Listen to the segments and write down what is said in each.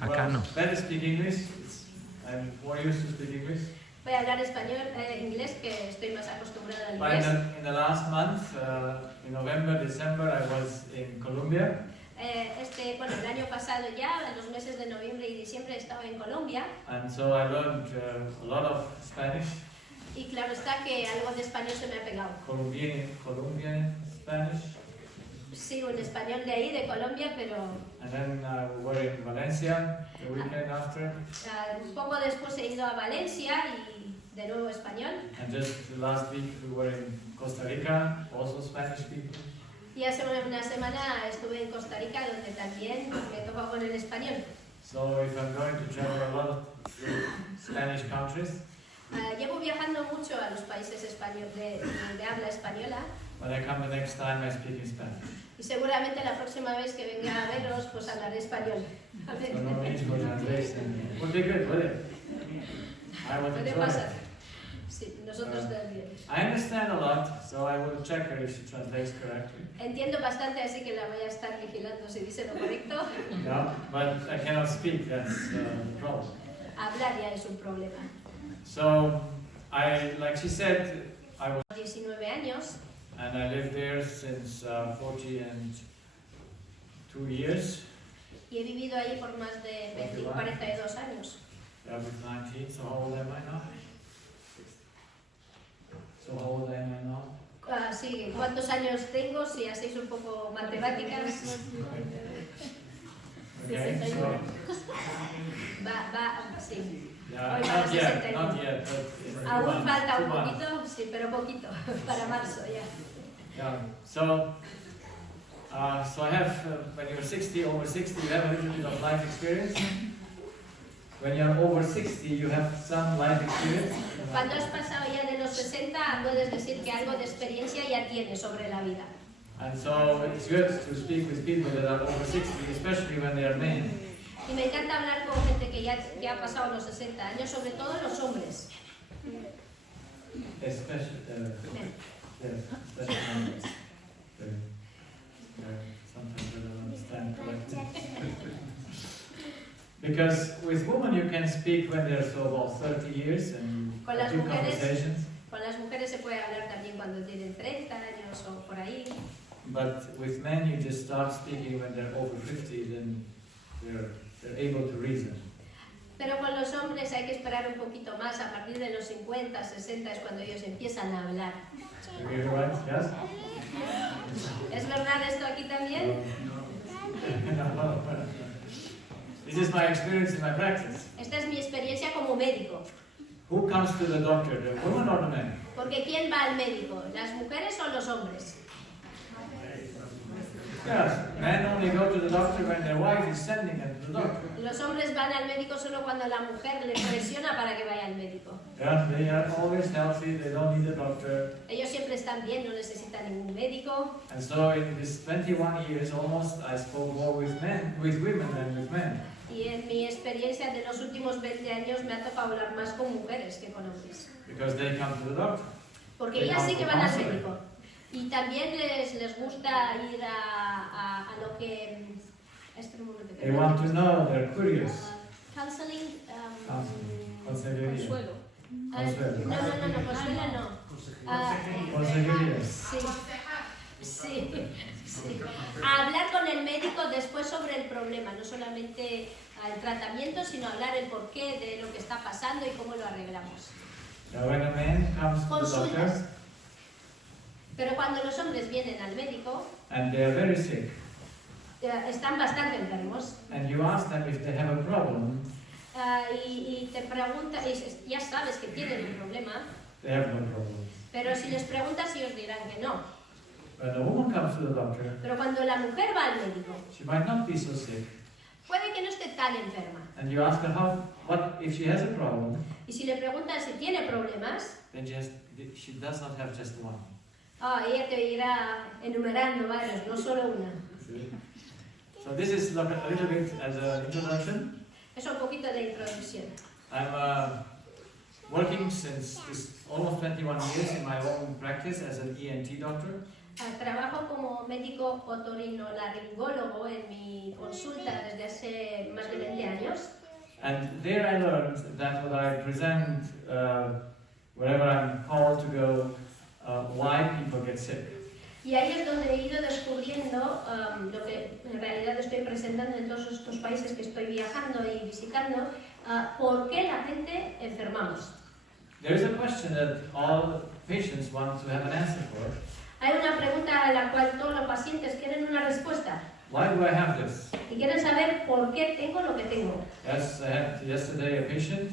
Acá no. Better speak English. I'm more used to speak English. Voy a hablar español, inglés, que estoy más acostumbrada al But inglés. in the last month, in November, December, I was in Colombia. Bueno, el año pasado ya, en los meses de noviembre y diciembre, estaba en Colombia. And so I learned a lot of Spanish. Y claro está que algo de español se me ha pegado. Colombian Spanish. Sigo en español de ahí, de Colombia, pero And then we were in Valencia the weekend after. un poco después he ido a Valencia y de nuevo español. And just last week we were in Costa Rica, also Spanish people. Y hace una semana estuve en Costa Rica, donde también me toca con el español. So if I'm going to travel a lot to Spanish countries, Llevo viajando mucho a los países de habla española. when I come the next time I speak in Spanish. Y seguramente la próxima vez que venga a veros, pues hablaré español. A ver. So no need for translation. Would be good, would it? I would Puede enjoy pasar. it. Sí, nosotros también. I understand a lot, so I will check her if she translates correctly. Entiendo bastante, así que la voy a estar vigilando si dice lo correcto. Yeah, but I cannot speak, that's the problem. Hablar ya es un problema. So, like she said, I was, 19 años and I lived there since 42 years. y he vivido ahí por más de 42 años. Yeah, with 19, so how old am I now? So how old am I now? Sí, ¿cuántos años tengo? Si hacéis un poco matemáticas. Okay, so, Sí. yeah, Hoy not para yet, 61. not yet, but in a few Aún months, falta 2 un months. poquito, sí, pero poquito, para marzo ya. Yeah, so I have, when you're 60, over 60, you have a little bit of life experience. When you're over 60, you have some life experience. Cuando has pasado ya de los 60, puedes decir que algo de experiencia ya tienes sobre la vida. And so it's good to speak with people that are over 60, especially when they are men. Y me encanta hablar con gente que ya ha pasado los 60 años, sobre todo los hombres. Especially, yes, especially men. Sometimes I don't understand correctly. Because with women you can speak when they're so about 30 years and Con las do mujeres, conversations. con las mujeres se puede hablar también cuando tienen 30 años o por ahí. But with men you just start speaking when they're over 50, then they're able to reason. Pero con los hombres hay que esperar un poquito más, a partir de los 50, 60 es cuando ellos empiezan a hablar. Are you right? Yes? ¿Es verdad esto aquí también? No. This is my experience in my practice. Esta es mi experiencia como médico. Who comes to the doctor, the woman or the man? Porque ¿quién va al médico? ¿Las mujeres o los hombres? Yes, men only go to the doctor when their wife is sending them to the doctor. Los hombres van al médico solo cuando la mujer les presiona para que vaya al médico. Yeah, they are always healthy, they don't need a doctor. Ellos siempre están bien, no necesitan ningún médico. And so in this 21 years almost, I spoke more with women than with men. Y en mi experiencia de los últimos 20 años me ha tocado hablar más con mujeres que con hombres. Because they come to the doctor. Porque ellas sí que van al médico. Y también les gusta ir a lo que... Espera un momento. They want to know, they're curious. Counseling. Consejería. Consuelo. Consuelo. No, Consuelo no. Consejería. Sí. A hablar con el médico después sobre el problema, no solamente el tratamiento, sino hablar el porqué de lo que está pasando y cómo lo arreglamos. Now when a man comes to the doctor Consultas. Pero cuando los hombres vienen al médico, and they are very sick, están bastante enfermos and you ask them if they have a problem, y te preguntan, y ya sabes que tienen un problema, they have no problem. pero si les preguntas ellos dirán que no. When a woman comes to the doctor, Pero cuando la mujer va al médico, she might not be so sick, puede que no esté tan enferma. and you ask her what if she has a problem, Y si le preguntas si tiene problemas, then she does not have just one. ella te irá enumerando varios, no solo una. So this is a little bit as an introduction. Es un poquito de introducción. I'm working since almost 21 years in my own practice as an ENT doctor. Trabajo como médico otorrinolaringólogo en mi consulta desde hace más de 20 años. And there I learned that when I present, wherever I'm called to go, why people get sick. Y ahí es donde he ido descubriendo lo que en realidad estoy presentando en todos estos países que estoy viajando y visitando, por qué la gente enfermamos. There is a question that all patients want to have an answer for. Hay una pregunta a la cual todos los pacientes quieren una respuesta Why do I have this? y quieren saber por qué tengo lo que tengo. Yes, I had yesterday a patient.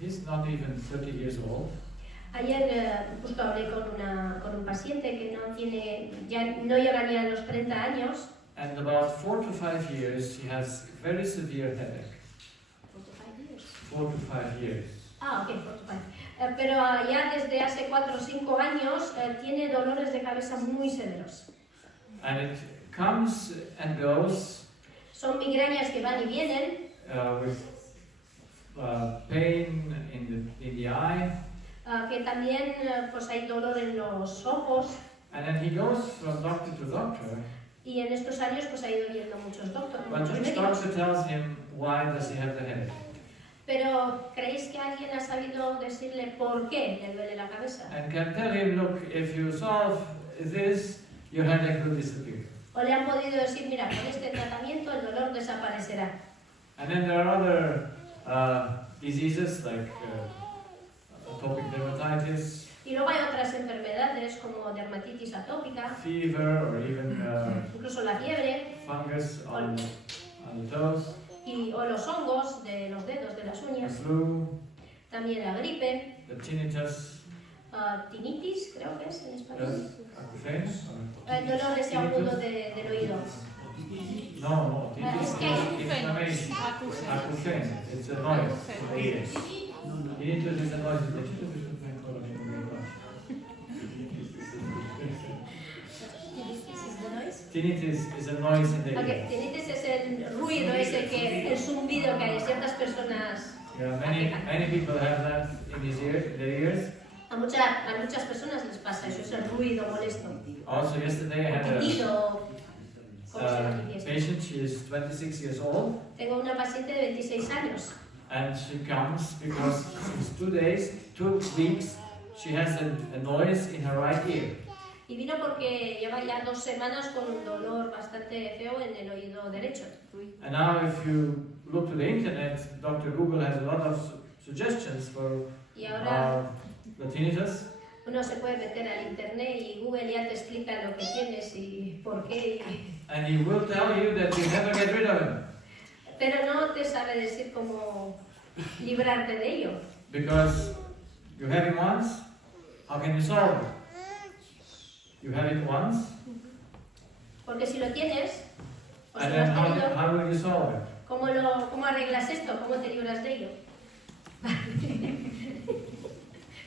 He's not even 30 years old. Ayer justo hablé con un paciente que ya no llega ni a los 30 años. And about 4 to 5 years, he has very severe headache. 4 to 5 years. Ah, ok, 4 to 5. Pero ya desde hace 4 o 5 años tiene dolores de cabeza muy severos. And it comes and goes. Son migrañas que van y vienen. With pain in the eye. Que también pues hay dolor en los ojos. And then he goes from doctor to doctor. Y en estos años pues ha ido viendo muchos doctores, But muchos which médicos. doctor tells him why does he have the headache? Pero ¿creéis que alguien ha sabido decirle por qué le duele la cabeza? And can tell him, look, if you solve this, your headache will disappear. O le han podido decir, mira, con este tratamiento el dolor desaparecerá. And then there are other diseases like atopic dermatitis, Y luego hay otras enfermedades como dermatitis atópica, fever, or even incluso la fiebre, fungus on the toes, o los hongos de los dedos, de las the uñas, flu, también la gripe, the tinnitus, tinnitus, creo que es en español. acouphene. El dolor ese agudo del oído. No, tinnitus Es que is inflammation. Acouphene, it's a noise in the ears. Tinnitus is a noise in the ears. Tinnitus is a noise in the ears. Okay, tinnitus es el ruido ese el zumbido que hay ciertas personas. Yeah, many people have that in their ears. A muchas personas les pasa eso, es el ruido molesto. Also, yesterday I had Pitido, ¿cómo se llama a aquí esto? patient. She is 26 years old, Tengo una paciente de 26 años and she comes because since 2 weeks, she has a noise in her right ear. y vino porque lleva ya 2 semanas con un dolor bastante feo en el oído derecho. And now, if you look to the internet, Dr. Google has a lot of suggestions for Y ahora the tinnitus. uno se puede meter al internet y Google ya te explica lo que tienes y por qué. And he will tell you that you never get rid of it. Pero no te sabe decir cómo librarte de ello. Because you have it once, how can you solve it? You have it once, Porque si lo tienes, o si and lo then has tenido, how will you solve it? ¿cómo arreglas esto? ¿Cómo te libras de ello?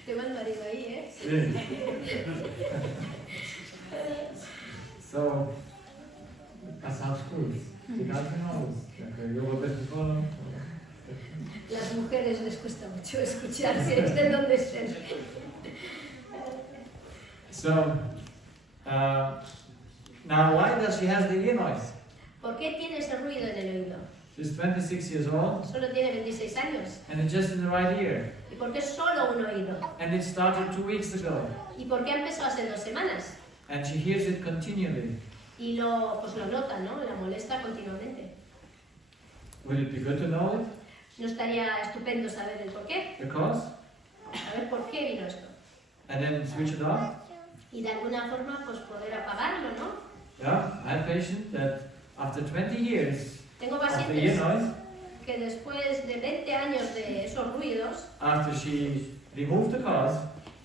Tengo el marido ahí, ¿eh? So, that's how school is. Las mujeres les cuesta mucho escuchar, si estén donde estén. So, now why does she have the ear noise? ¿Por qué tiene ese ruido en el oído? She's 26 years old, Solo tiene 26 años. and it's just in the right ear. ¿Y por qué solo un oído? And it started 2 weeks ago, ¿Y por qué empezó hace 2 semanas? and she hears it continually. Y lo nota, ¿no? La molesta continuamente. Will it be good to know it? ¿No estaría estupendo saber el por qué? Because? Saber por qué vino esto. And then switch it off? Y de alguna forma, pues poder apagarlo, ¿no? Yeah, I had a patient that after 20 years Tengo of the ear pacientes noise, que después de 20 años de esos ruidos, after she removed the cause,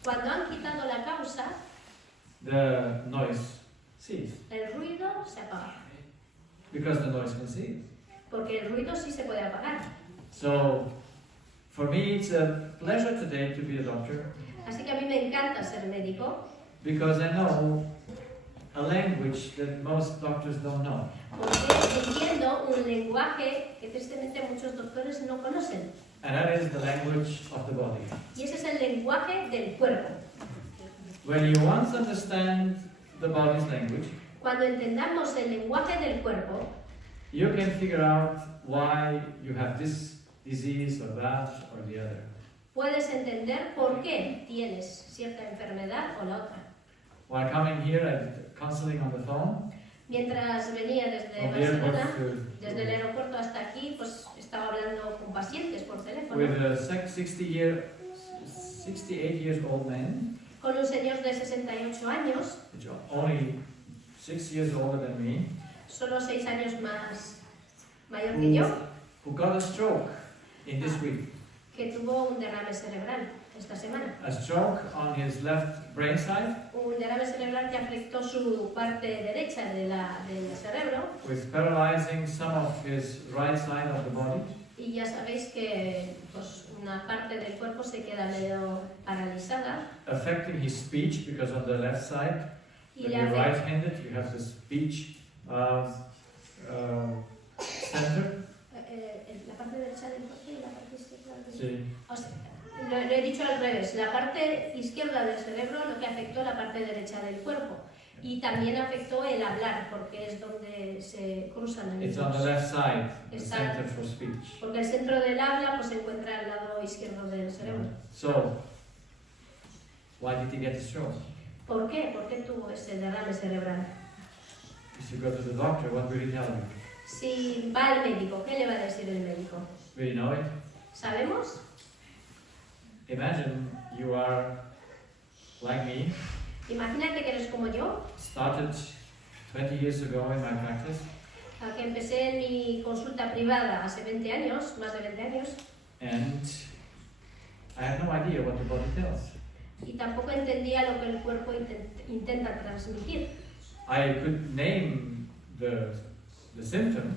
cuando han quitado la causa, the noise ceased. el ruido se apaga. Because the noise can cease. Porque el ruido sí se puede apagar. So, for me, it's a pleasure today to be a doctor Así que a mí me encanta ser médico, because I know a language that most doctors don't know. porque entiendo un lenguaje que tristemente muchos doctores no conocen. and that is the language of the body. Y ese es el lenguaje del cuerpo. When you once understand the body's language, Cuando entendamos el lenguaje del cuerpo, you can figure out why you have this disease or that or the other. puedes entender por qué tienes cierta enfermedad o la otra. While coming here, I did counseling on the phone. Mientras venía desde From the airport Barcelona, desde el aeropuerto hasta aquí, pues estaba hablando con pacientes por teléfono. with a 68 years old man, Con un señor de 68 años, which are only 6 years older than me, solo 6 años más mayor que yo, who got a stroke in this week. que tuvo un derrame cerebral esta semana. A stroke on his left brain side Un derrame cerebral que afectó su parte derecha del cerebro, with paralyzing some of his right side of the body. y ya sabéis que pues, una parte del cuerpo se queda medio paralizada Affecting his speech because on the left side, y when le you're afecta, right-handed, you have the speech center. la parte derecha del cuerpo y la parte izquierda del Sí. O sea, lo he dicho al revés, la parte izquierda del cerebro lo que afectó la parte derecha del cuerpo y también afectó el hablar porque es donde se cruzan It's on the los, left side, the Exacto. center for speech. porque el centro del habla pues se encuentra al lado izquierdo del cerebro. So, why did he get a stroke? ¿Por qué? ¿Por qué tuvo ese derrame cerebral? If you go to the doctor, what will he tell you? Si va al médico, ¿qué le va a decir el médico? Will you know it? ¿Sabemos? Imagine you are like me, Imagínate que eres como yo, started 20 years ago in my practice, a que empecé en mi consulta privada hace 20 años, más de 20 años, and I have no idea what the body tells. y tampoco entendía lo que el cuerpo intenta transmitir. I could name the symptom,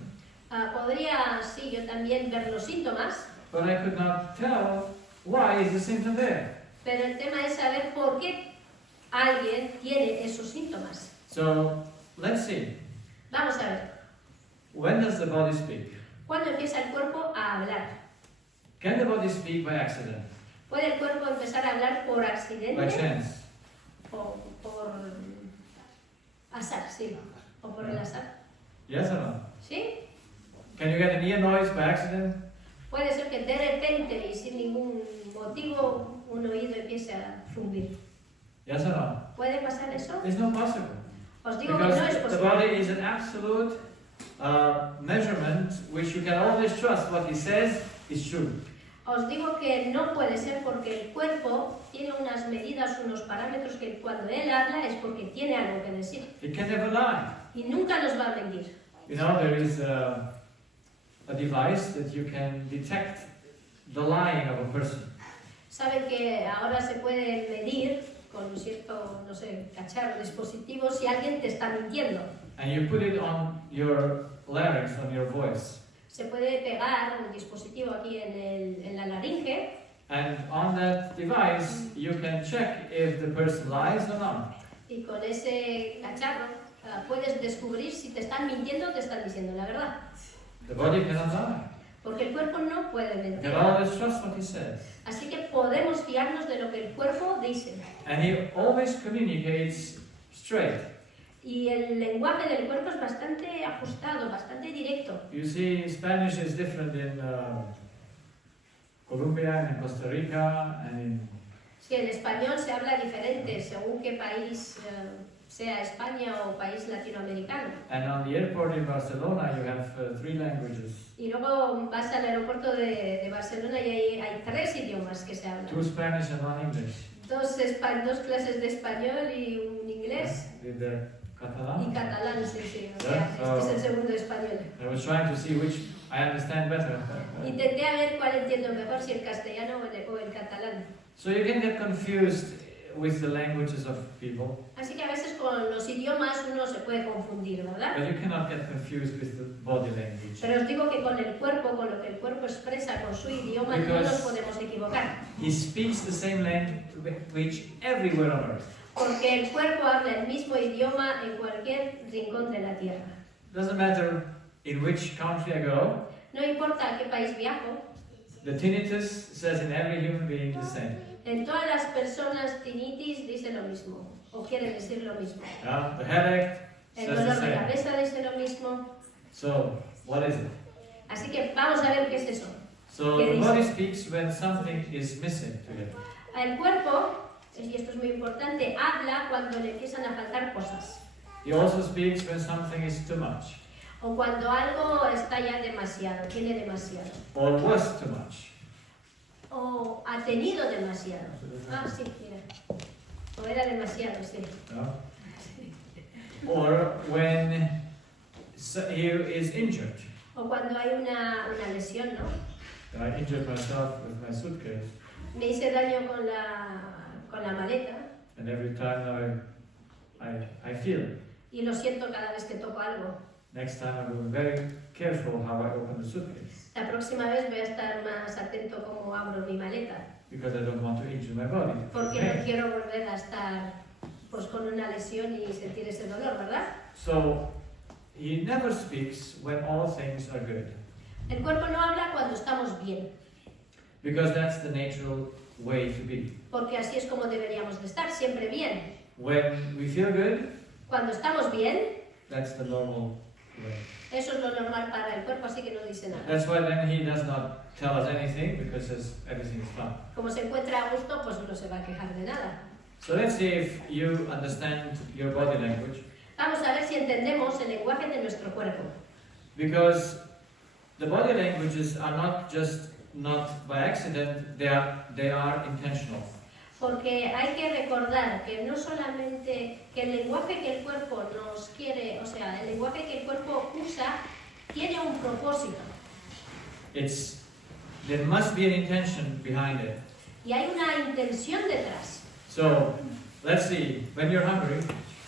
Podría, sí, yo también ver los síntomas, but I could not tell why is the symptom there. pero el tema es saber por qué alguien tiene esos síntomas. So, let's see. Vamos a ver, When does the body speak? ¿cuándo empieza el cuerpo a hablar? Can the body speak by accident, ¿Puede el cuerpo empezar a hablar por by accidente chance? o por azar, sí, o por el azar? Yes or no? ¿Sí? Can you get an ear noise by accident? Puede ser que de repente y sin ningún motivo un oído empiece a zumbir. Yes or no? ¿Puede pasar eso? It's not possible. Os digo que no es Because the posible. body is an absolute measurement which you can always trust. What he says is true. Os digo que no puede ser porque el cuerpo tiene unas medidas, unos parámetros que cuando él habla es porque tiene algo que decir. He can never lie. Y nunca nos va a mentir. You know, there is a device that you can detect the lying of a person. Saben que ahora se puede medir con un cierto, no sé, cacharro, dispositivo, si alguien te está mintiendo. And you put it on your larynx, on your voice. Se puede pegar un dispositivo aquí en la laringe And on that device, you can check if the person lies or not. y con ese cacharro puedes descubrir si te están mintiendo o te están diciendo la verdad. The body cannot lie. Porque el cuerpo no puede You mentir. can always trust what he says. Así que podemos fiarnos de lo que el cuerpo dice. And he always communicates straight. Y el lenguaje del cuerpo es bastante ajustado, bastante directo. You see, Spanish is different in Colombia and in Costa Rica and in... Si el español se habla diferente según qué país, sea España o país latinoamericano. And on the airport in Barcelona, you have 3 languages. Y luego vas al aeropuerto de Barcelona y hay 3 idiomas que se hablan. 2 Spanish and 1 English. Dos clases de español y un inglés With the y Catalan. catalán, sí, sí. O sea, este es el segundo español. I was trying to see which I understand better. Intenté a ver cuál entiendo mejor, si el castellano o el catalán. So you can get confused with the languages of people, Así que a veces con los idiomas uno se puede confundir, ¿verdad? but you cannot get confused with the body language. Pero os digo que con el cuerpo, con lo que el cuerpo expresa, con su idioma, no nos podemos equivocar. He speaks the same language everywhere on earth. Porque el cuerpo habla el mismo idioma en cualquier rincón de la tierra. Doesn't matter in which country I go, No importa a qué país viajo, The tinnitus says in every human being the same. En todas las personas tinnitus dice lo mismo, o quiere decir lo mismo. The headache El says the dolor de same. cabeza dice lo mismo. So, what is it? Así que vamos a ver qué es eso. So, ¿Qué the dice? body speaks when something is missing to it. El cuerpo, y esto es muy importante, habla cuando le empiezan a faltar cosas. He also speaks when something is too much, O cuando algo está ya demasiado, tiene demasiado. or was too much. O ha tenido demasiado. Ah, sí, mira. O era demasiado, sí. No? Or when he is injured. O cuando hay una lesión, ¿no? I injured myself with my suitcase, Me hice daño con la maleta and every time I feel it. y lo siento cada vez que toco algo. Next time I will be very careful how I open the suitcase, La próxima vez voy a estar más atento cómo abro mi maleta, because I don't want to injure my body. porque no Okay. quiero volver a estar pues con una lesión y sentir ese dolor, ¿verdad? So he never speaks when all things are good, El cuerpo no habla cuando estamos bien, because that's the natural way to be. porque así es como deberíamos de estar, siempre bien. When we feel good, Cuando estamos bien, that's the normal way. eso es lo normal para el cuerpo, así que no dice nada. That's why then he does not tell us anything, because everything is fine. Como se encuentra a gusto, pues no se va a quejar de nada. So let's see if you understand your body language, Vamos a ver si entendemos el lenguaje de nuestro cuerpo. because the body languages are not by accident, they are intentional. Porque hay que recordar que no solamente que el lenguaje que el cuerpo nos quiere, o sea, el lenguaje que el cuerpo usa tiene un propósito There must be an intention behind it. y hay una intención detrás. So let's see, when you're hungry,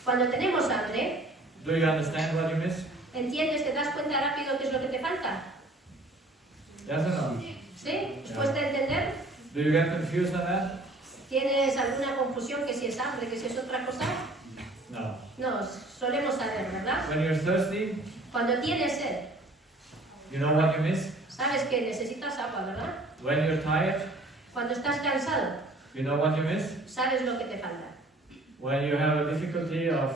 Cuando tenemos hambre, do you understand what you miss? ¿entiendes? ¿Te das cuenta rápido qué es lo que te falta? Yes or no? ¿Sí? ¿Os cuesta entender? Do you get confused on that? ¿Tienes alguna confusión que si es hambre, que si es otra cosa? No. No, solemos saber, ¿verdad? When you're thirsty, Cuando tienes sed, you know what you miss? sabes que necesitas agua, ¿verdad? When you're tired, Cuando estás cansado, you know what you miss? sabes lo que te falta. When you have a difficulty of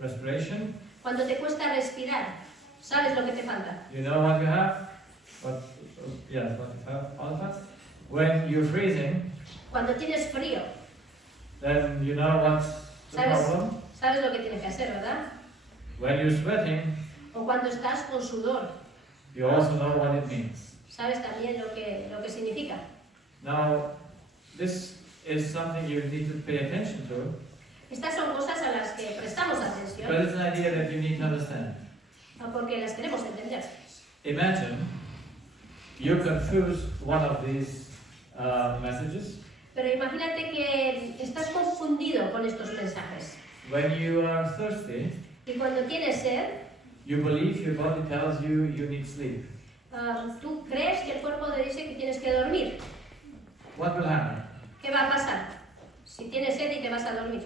respiration, Cuando te cuesta respirar, sabes lo que te falta. you know what you have? What you have, all of us? When you're freezing, Cuando tienes frío, then you know what's the ¿Sabes? problem. sabes lo que tienes que hacer, ¿verdad? When you're sweating, O cuando estás con sudor, you also know what it means. sabes también lo que significa. Now, this is something you need to pay attention to, Estas son cosas a las que prestamos but atención, it's an idea that you need to understand. porque las queremos entender. Imagine you confuse one of these messages. Pero imagínate que estás confundido con estos mensajes. When you are thirsty, Y cuando tienes sed, you believe your body tells you you need sleep. tú crees que el cuerpo te dice que tienes que dormir. What will happen? ¿Qué va a pasar? Si tienes sed y te vas a dormir.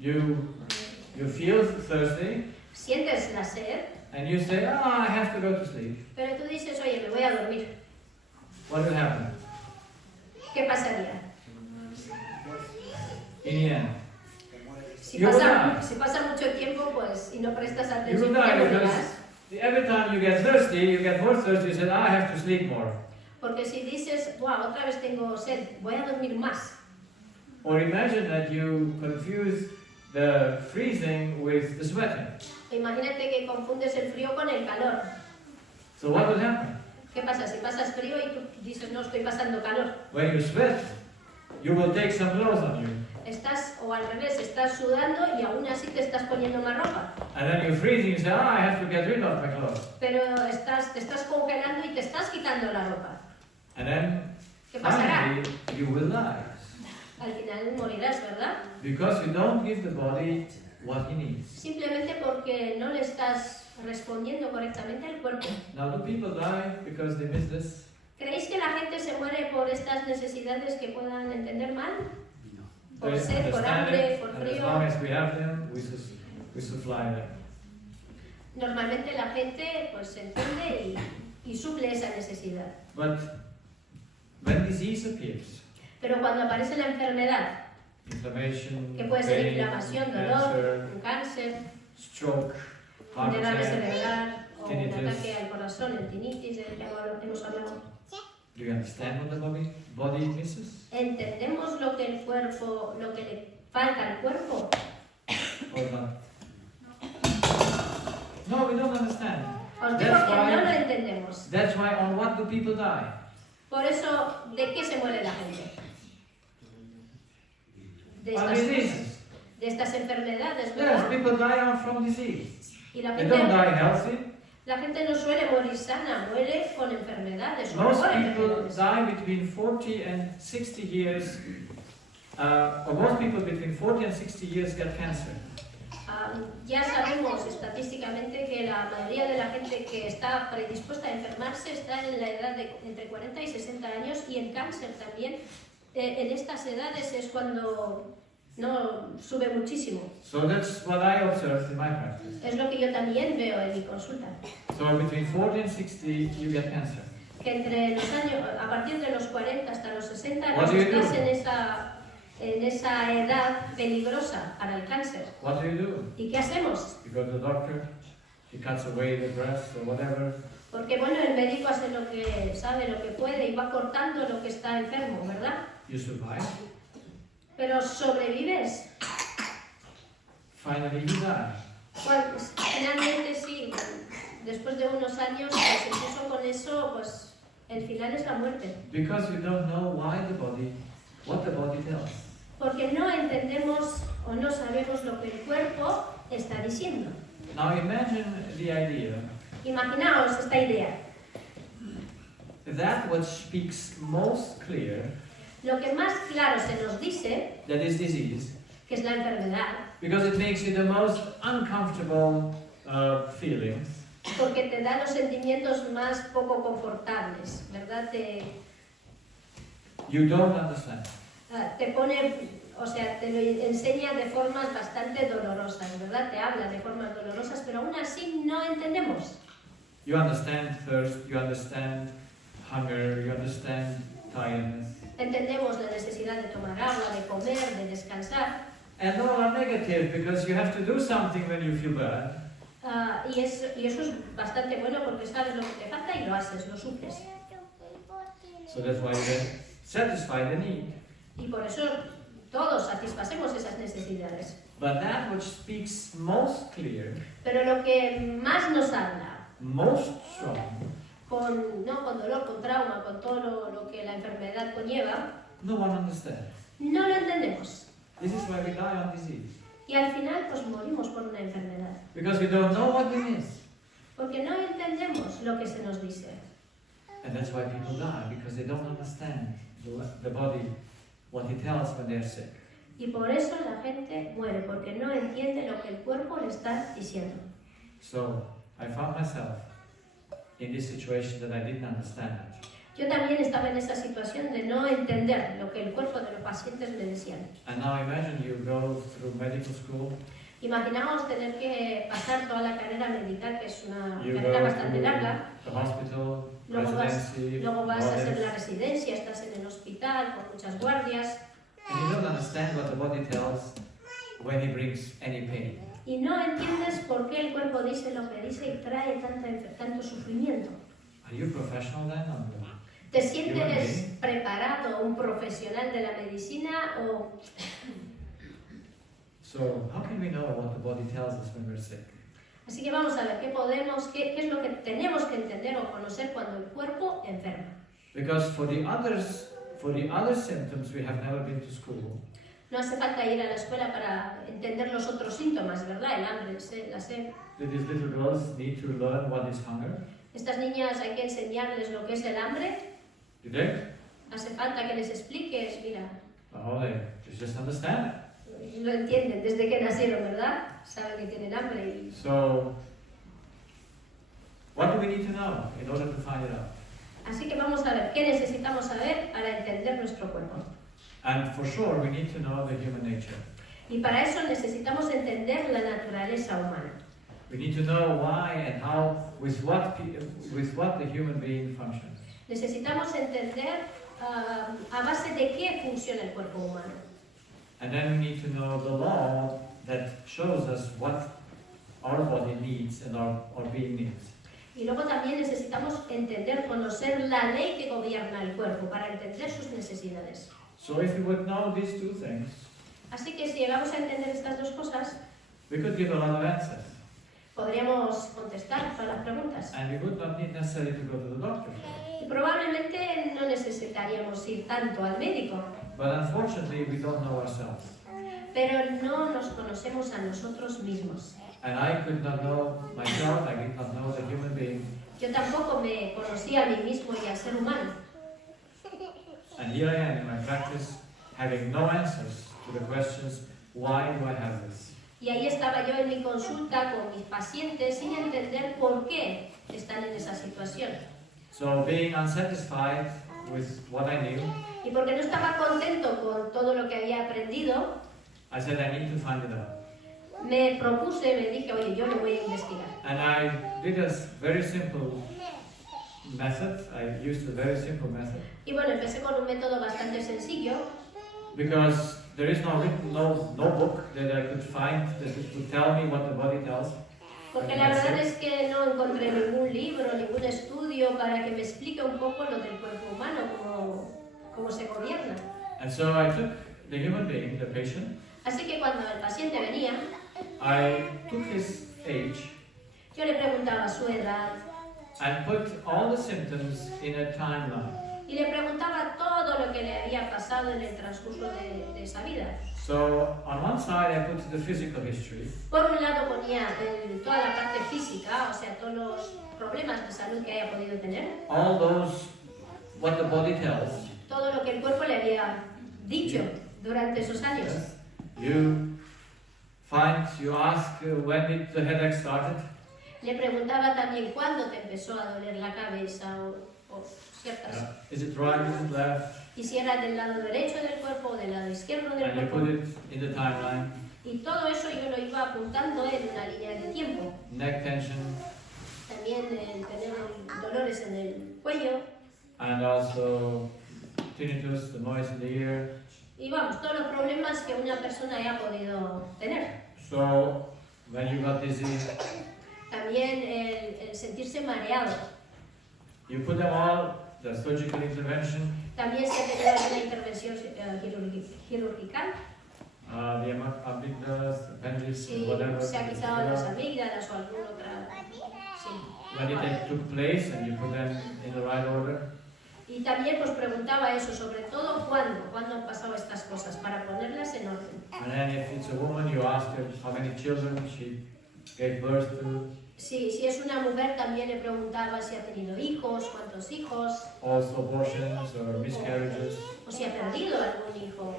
You feel thirsty, Sientes la sed, and you say, I have to go to sleep. pero tú dices, oye, me voy a dormir. What will happen? ¿Qué pasaría? In the end, Si You will pasa, die. si pasa mucho tiempo pues, y no prestas you will atención, die te because morirás. every time you get thirsty, you get more thirsty, you say, I have to sleep more. Porque si dices, wow, otra vez tengo sed, voy a dormir más. Or imagine that you confuse the freezing with the sweating. Imagínate que confundes el frío con el calor. So what will happen? ¿Qué pasa? Si pasas frío y tú dices, no, estoy pasando calor. When you sweat, you will take some clothes on you. Estás, o al revés, estás sudando y aún así te estás poniendo más ropa. And then you're freezing, you say, I have to get rid of my clothes. Pero te estás congelando y te estás quitando la ropa. And then ¿Qué pasará? finally, you will die. Al final morirás, ¿verdad? Because you don't give the body what he needs. Simplemente porque no le estás respondiendo correctamente al cuerpo. Now, do people die because they miss this? ¿Creéis que la gente se muere por estas necesidades que puedan entender mal? Por They sed, por understand hambre, it, por and as long frío. as we have them, we supply them. Normalmente la gente pues se entiende y suple esa necesidad. But when disease appears, Pero cuando aparece la enfermedad, inflammation, que puede ser pain, inflamación, dolor, cancer, un cáncer, stroke, un heart derrame attack, cerebral o un tinnitus. ataque al corazón, el tinnitus del que hemos hablado. do you understand what the body misses? ¿Entendemos lo que el cuerpo, lo que le falta al cuerpo? Or not? No, we don't understand. Os digo That's que no lo why, entendemos. that's why on what do people die? Por eso, ¿de qué se muere la gente? De On estas diseases. cosas, de estas enfermedades, Yes, ¿verdad? people die from disease. Y la They don't gente, die healthy. la gente no suele morir sana, muere con enfermedades. o Most por people enfermedades. die between 40 and 60 years, or most people between 40 and 60 years get cancer. Ya sabemos estadísticamente que la mayoría de la gente que está predispuesta a enfermarse está en la edad de entre 40 y 60 años, y el cáncer también en estas edades es cuando no sube muchísimo. So that's what I observed in my practice. Es lo que yo también veo en mi consulta. So between 40 and 60 you get cancer. Que entre los años, a partir de los 40 hasta los 60 What años do you do? estás en esa edad peligrosa para el cáncer. What do you do? ¿Y qué hacemos? You go to the doctor, he cuts away the breast or whatever. Porque bueno, el médico hace lo que sabe, lo que puede, y va cortando lo que está enfermo, ¿verdad? You survive. Pero sobrevives. Finally you die. Pues, finalmente sí, después de unos años, pues incluso con eso, pues el final es la muerte. Because you don't know what the body tells. Porque no entendemos o no sabemos lo que el cuerpo está diciendo. Now imagine the idea Imaginaos esta idea. that what speaks most clear, Lo que más claro se nos dice, that is disease, que es la enfermedad, because it makes you the most uncomfortable feelings. porque te da los sentimientos más poco confortables, ¿verdad? You don't understand. Te pone, o sea, te lo enseña de formas bastante dolorosas, ¿verdad? Te habla de formas dolorosas, pero aún así no entendemos. You understand thirst, you understand hunger, you understand tiredness. Entendemos la necesidad de tomar agua, de comer, de descansar, And all are negative because you have to do something when you feel bad. y eso es bastante bueno porque sabes lo que te falta y lo haces, lo suples. So that's why you satisfy the need. Y por eso todos satisfacemos esas necesidades. But that which speaks most clear, Pero lo que más nos habla, most strong, con dolor, con trauma, con todo lo que la enfermedad conlleva, no one understands. no lo entendemos. This is why we die on disease. Y al final pues morimos por una enfermedad. Because we don't know what we miss. Porque no entendemos lo que se nos dice. And that's why people die, because they don't understand the body, what it tells when they're sick. Y por eso la gente muere, porque no entiende lo que el cuerpo le está diciendo. So I found myself in this situation that I didn't understand it. Yo también estaba en esa situación de no entender lo que el cuerpo de los pacientes me decían. And now imagine you go through medical school, Imaginamos tener que pasar toda la carrera médica, que es una you carrera go bastante through larga. the hospital, Luego vas residency, a hacer audit, la residencia, estás en el hospital con muchas guardias and you don't understand what the body tells when it brings any pain. y no entiendes por qué el cuerpo dice lo que dice y trae tanto sufrimiento. Are you professional then? Or no? ¿Te sientes preparado, un profesional de la medicina o...? So how can we know what the body tells us when we're sick? Así que vamos a ver qué es lo que tenemos que entender o conocer cuando el cuerpo enferma. Because for the other symptoms we have never been to school. No hace falta ir a la escuela para entender los otros síntomas, ¿verdad? El hambre, la sed. These little girls need to learn what is hunger. Estas niñas hay que enseñarles lo que es el hambre. Do they? Hace falta que les expliques, mira, Oh, they just understand it. lo entienden desde que nacieron, ¿verdad? Saben que tienen hambre y... So, what do we need to know in order to find it out? Así que vamos a ver qué necesitamos saber para entender nuestro cuerpo. And for sure, we need to know the human nature. Y para eso necesitamos entender la naturaleza humana. We need to know why and how, with what the human being functions. Necesitamos entender a base de qué funciona el cuerpo humano. And then we need to know the law that shows us what our body needs and our being needs. Y luego también necesitamos entender, conocer la ley que gobierna el cuerpo para entender sus necesidades. So if we would know these two things, Así que si llegamos a entender estas dos cosas, we could give a lot of answers. podríamos contestar a las preguntas. And we would not need necessarily to go to the doctor. Y probablemente no necesitaríamos ir tanto al médico, But unfortunately, we don't know ourselves. pero no nos conocemos a nosotros mismos. And I could not know myself, I did not know the human being. Yo tampoco me conocía a mí mismo y al ser humano. And here I am in my practice, having no answers to the questions, why do I have this? Y ahí estaba yo en mi consulta con mis pacientes sin entender por qué están en esa situación. So being unsatisfied with what I knew, Y porque no estaba contento con todo lo que había aprendido, I said I need to find it out. me propuse, me dije, oye, yo lo voy a investigar. And I did a very simple method. I used a very simple method Y bueno, empecé con un método bastante sencillo, because there is no book that I could find that would tell me what the body tells. porque la verdad es que no encontré ningún libro, ningún estudio para que me explique un poco lo del cuerpo humano, cómo se gobierna. And so I took the human being, the patient, Así que cuando el paciente venía, I took his age yo le preguntaba su edad and put all the symptoms in a timeline. y le preguntaba todo lo que le había pasado en el transcurso de esa vida. So on one side I put the physical history, Por un lado ponía toda la parte física, o sea, todos los problemas de salud que haya podido tener, all those, what the body tells. todo lo que el cuerpo le había dicho durante esos años. You ask when did the headache started? Le preguntaba también cuándo te empezó a doler la cabeza o ciertas. Is it right, is it left? Y si era del lado derecho del cuerpo o del lado izquierdo del And you cuerpo. put it in the timeline. Y todo eso yo lo iba apuntando en una línea de tiempo. Neck tension, También tener dolores en el cuello. and also tinnitus, the noise in the ear. Y vamos, todos los problemas que una persona haya podido tener. So when you got dizzy, También el sentirse mareado. you put them all, the surgical intervention, También si ha tenido alguna intervención quirúrgica. The amygdalas, appendix, Si whatever. se ha quitado las amígdalas o alguna otra. Sí. When it took place and you put them in the right order. Y también pues preguntaba eso, sobre todo cuándo han pasado estas cosas, para ponerlas en orden. And then if it's a woman, you ask her how many children she gave birth to. Si es una mujer, también le preguntaba si ha tenido hijos, cuántos hijos, Also abortions or miscarriages. o si ha perdido algún hijo.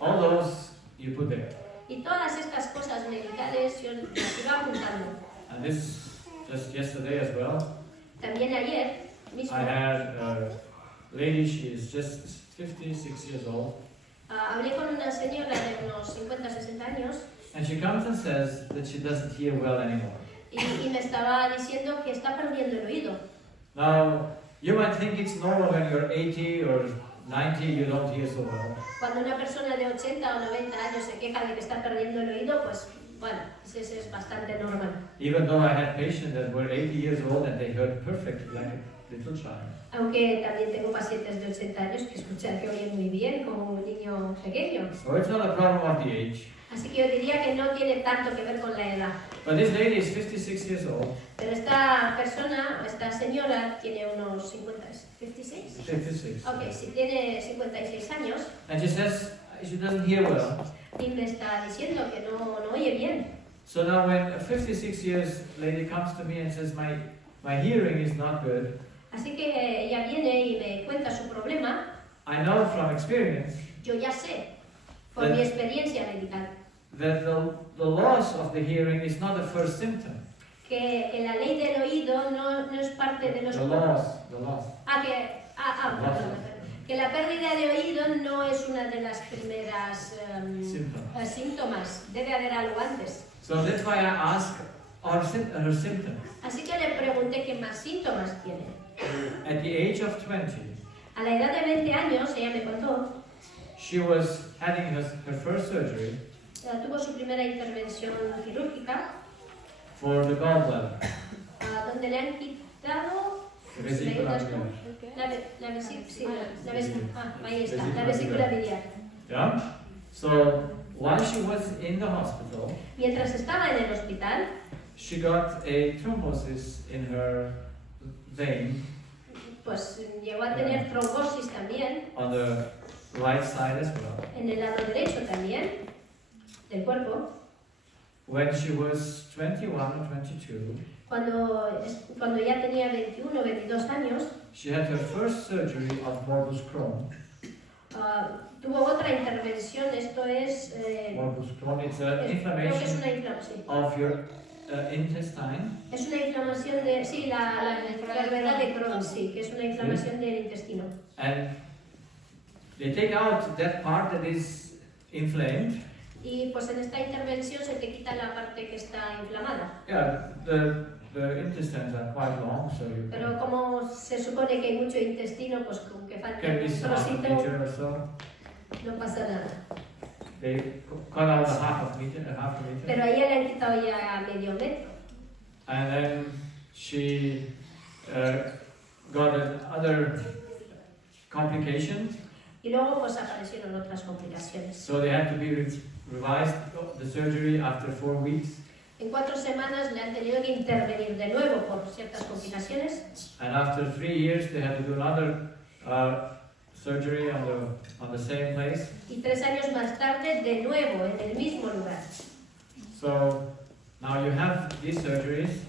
All those you put there. Y todas estas cosas medicales yo las iba apuntando. And this, just yesterday as well, También ayer mismo I had a lady, she is just 56 years old, hablé con una señora de unos 50, 60 años and she comes and says that she doesn't hear well anymore. y me estaba diciendo que está perdiendo el oído. Now, you might think it's normal when you're 80 or 90, you don't hear so well. Cuando una persona de 80 o 90 años se queja de que está perdiendo el oído, pues bueno, eso es bastante normal. Even though I had patients that were 80 years old and they heard perfectly like a little child. Aunque también tengo pacientes de 80 años que escuchan que oyen muy bien, como un niño pequeño. So it's not a problem of the age. Así que yo diría que no tiene tanto que ver con la edad. But this lady is 56 years old. Pero esta persona, esta señora, tiene unos 56. 56. Ok, si tiene 56 años And she says she doesn't hear well. y me está diciendo que no oye bien. So now when a 56 years lady comes to me and says my hearing is not good, Así que ella viene y me cuenta su problema. I know from experience Yo ya sé, por mi experiencia medical, that the loss of the hearing is not the first symptom. que la ley del oído no es parte de los... The loss. Perdón. Que la pérdida de oído no es una de las primeras Symptom. síntomas. Debe haber algo antes. So that's why I ask her symptoms. Así que le pregunté qué más síntomas tiene. At the age of 20, A la edad de 20 años, ella me contó, she was having her first surgery tuvo su primera intervención quirúrgica, for the gallbladder. donde le han quitado Vesícula la vesícula biliar. Yeah? So, while she was in the hospital, Mientras estaba en el hospital, she got a thrombosis in her vein pues llegó a tener trombosis también, on the right side as well. en el lado derecho también del cuerpo. When she was 21 or 22, Cuando ya tenía 21 o 22 años, she had her first surgery of morbus Crohn. tuvo otra intervención, esto es... Morbus Crohn, it's an creo que es inflammation una inflamación. of your intestine. Es una inflamación de... Sí, la enfermedad de Crohn, sí, que es una inflamación del intestino. And they take out that part that is inflamed. Y pues en esta intervención se te quita la parte que está inflamada. Yeah, the intestines are quite long, so you Pero como se supone que hay mucho intestino, pues con que falta can un miss half a trocito, meter or so. no pasa nada. They cut out a half a meter. Pero a ella le han quitado ya medio metro. And then she got another complication. Y luego pues aparecieron otras complicaciones. So they had to be revised the surgery after 4 weeks. En 4 semanas le han tenido que intervenir de nuevo por ciertas complicaciones. And after 3 years, they had to do another surgery on the same place. Y 3 años más tarde, de nuevo, en el mismo lugar. So now you have these surgeries.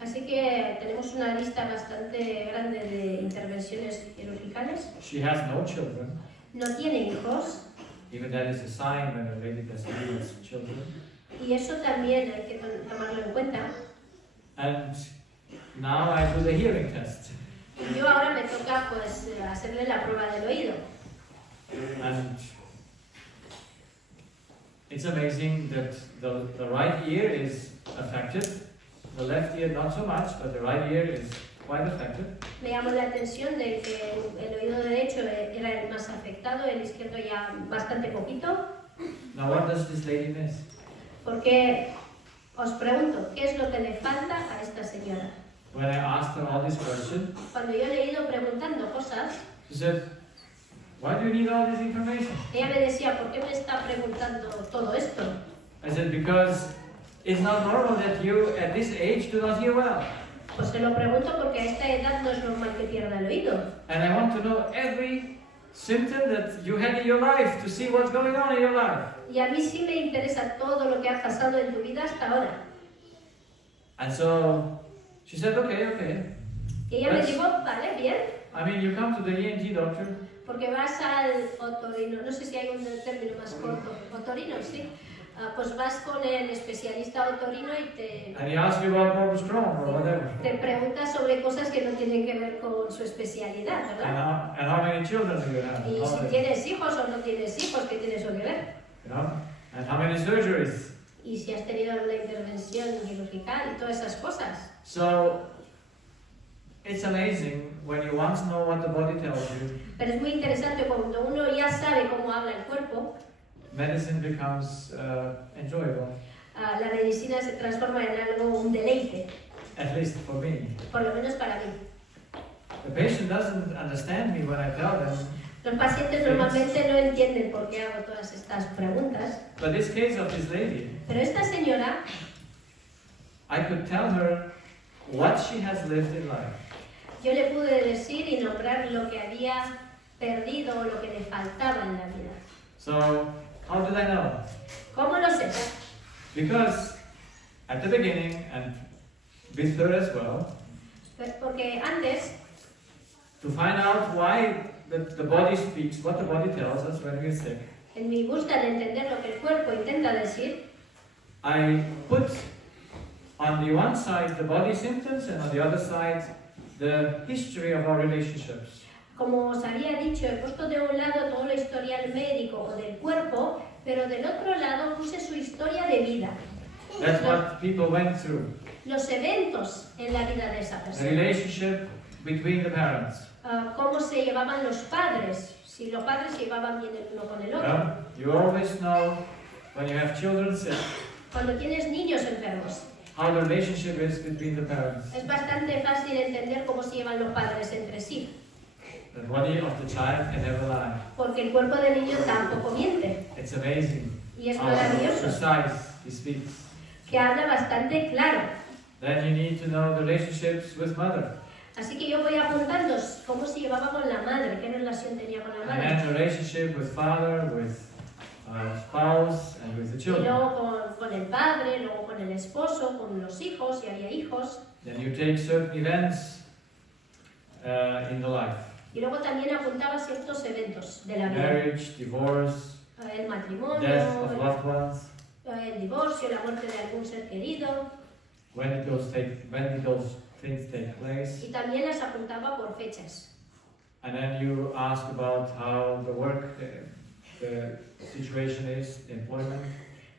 Así que tenemos una lista bastante grande de intervenciones quirúrgicas. She has no children. No tiene hijos. Even that is a sign when a lady doesn't have children. Y eso también hay que tomarlo en cuenta. And now I do the hearing test. Y yo ahora me toca pues hacerle la prueba del oído. And it's amazing that the right ear is affected. The left ear not so much, but the right ear is quite affected. Me llamó la atención de que el oído derecho era el más afectado, el izquierdo ya bastante poquito. Now what does this lady miss? Porque os pregunto, ¿qué es lo que le falta a esta señora? When I asked her all these questions, Cuando yo le he ido preguntando cosas, she said, "Why do you need all this information?" ella me decía, ¿por qué me está preguntando todo esto? I said, "Because it's not normal that you at this age do not hear well. Pues se lo pregunto porque a esta edad no es normal que pierda el oído. And I want to know every symptom that you had in your life to see what's going on in your life." Y a mí sí me interesa todo lo que ha pasado en tu vida hasta ahora. And so she said, okay. Y ella me dijo, vale, bien, I mean, you come to the ENT doctor, porque vas al otorrino, no sé si hay un término más corto, otorrino, sí. Pues vas con el especialista otorrino y and he asks you about morbus Crohn or whatever. te pregunta sobre cosas que no tienen que ver con su especialidad, ¿verdad? And how many children do you have? Y How si many? tienes hijos o no tienes hijos, ¿qué tiene eso que ver? You know? And how many surgeries? Y si has tenido alguna intervención quirúrgica y todas esas cosas. So it's amazing when you once know what the body tells you, Pero es muy interesante cuando uno ya sabe cómo habla el cuerpo, medicine becomes enjoyable, la medicina se transforma en algo, un deleite, at least for me. por lo menos para mí. The patient doesn't understand me when I tell them, Los pacientes normalmente no entienden por qué hago todas estas preguntas, but this case of this lady, pero esta señora, I could tell her what she has lived in life. yo le pude decir y nombrar lo que había perdido o lo que le faltaba en la vida. So how did I know? ¿Cómo lo sé? Because at the beginning, and with her as well, Pues porque antes, to find out why the body speaks, what the body tells us when we're sick, en mi busca de entender lo que el cuerpo intenta decir, I put on the one side the body symptoms and on the other side the history of our relationships. como os había dicho, he puesto de un lado todo el historial médico o del cuerpo, pero del otro lado puse su historia de vida. That's what people went through. los eventos en la vida de esa the persona. relationship between the parents. Cómo se llevaban los padres, si los padres se llevaban bien el uno con el otro. Well, you always know when you have children sick Cuando tienes niños enfermos, how the relationship is between the parents. es bastante fácil entender cómo se llevan los padres entre sí, The body of the child can never lie. porque el cuerpo del niño tampoco miente, It's amazing y es how maravilloso, precise he speaks. que habla bastante claro. Then you need to know the relationships with mother, Así que yo voy apuntando cómo se llevaba con la madre, qué relación tenía con la and madre, then the relationship with father, with spouse, and with the y children. luego con el padre, luego con el esposo, con los hijos, si había hijos, Then you take certain events in the life: y luego también apuntaba ciertos eventos de la vida, marriage, divorce, el matrimonio, death of loved ones. el divorcio, la muerte de algún ser querido, When did those things take place? y también las apuntaba por fechas. And then you ask about how the work, the situation is, employment.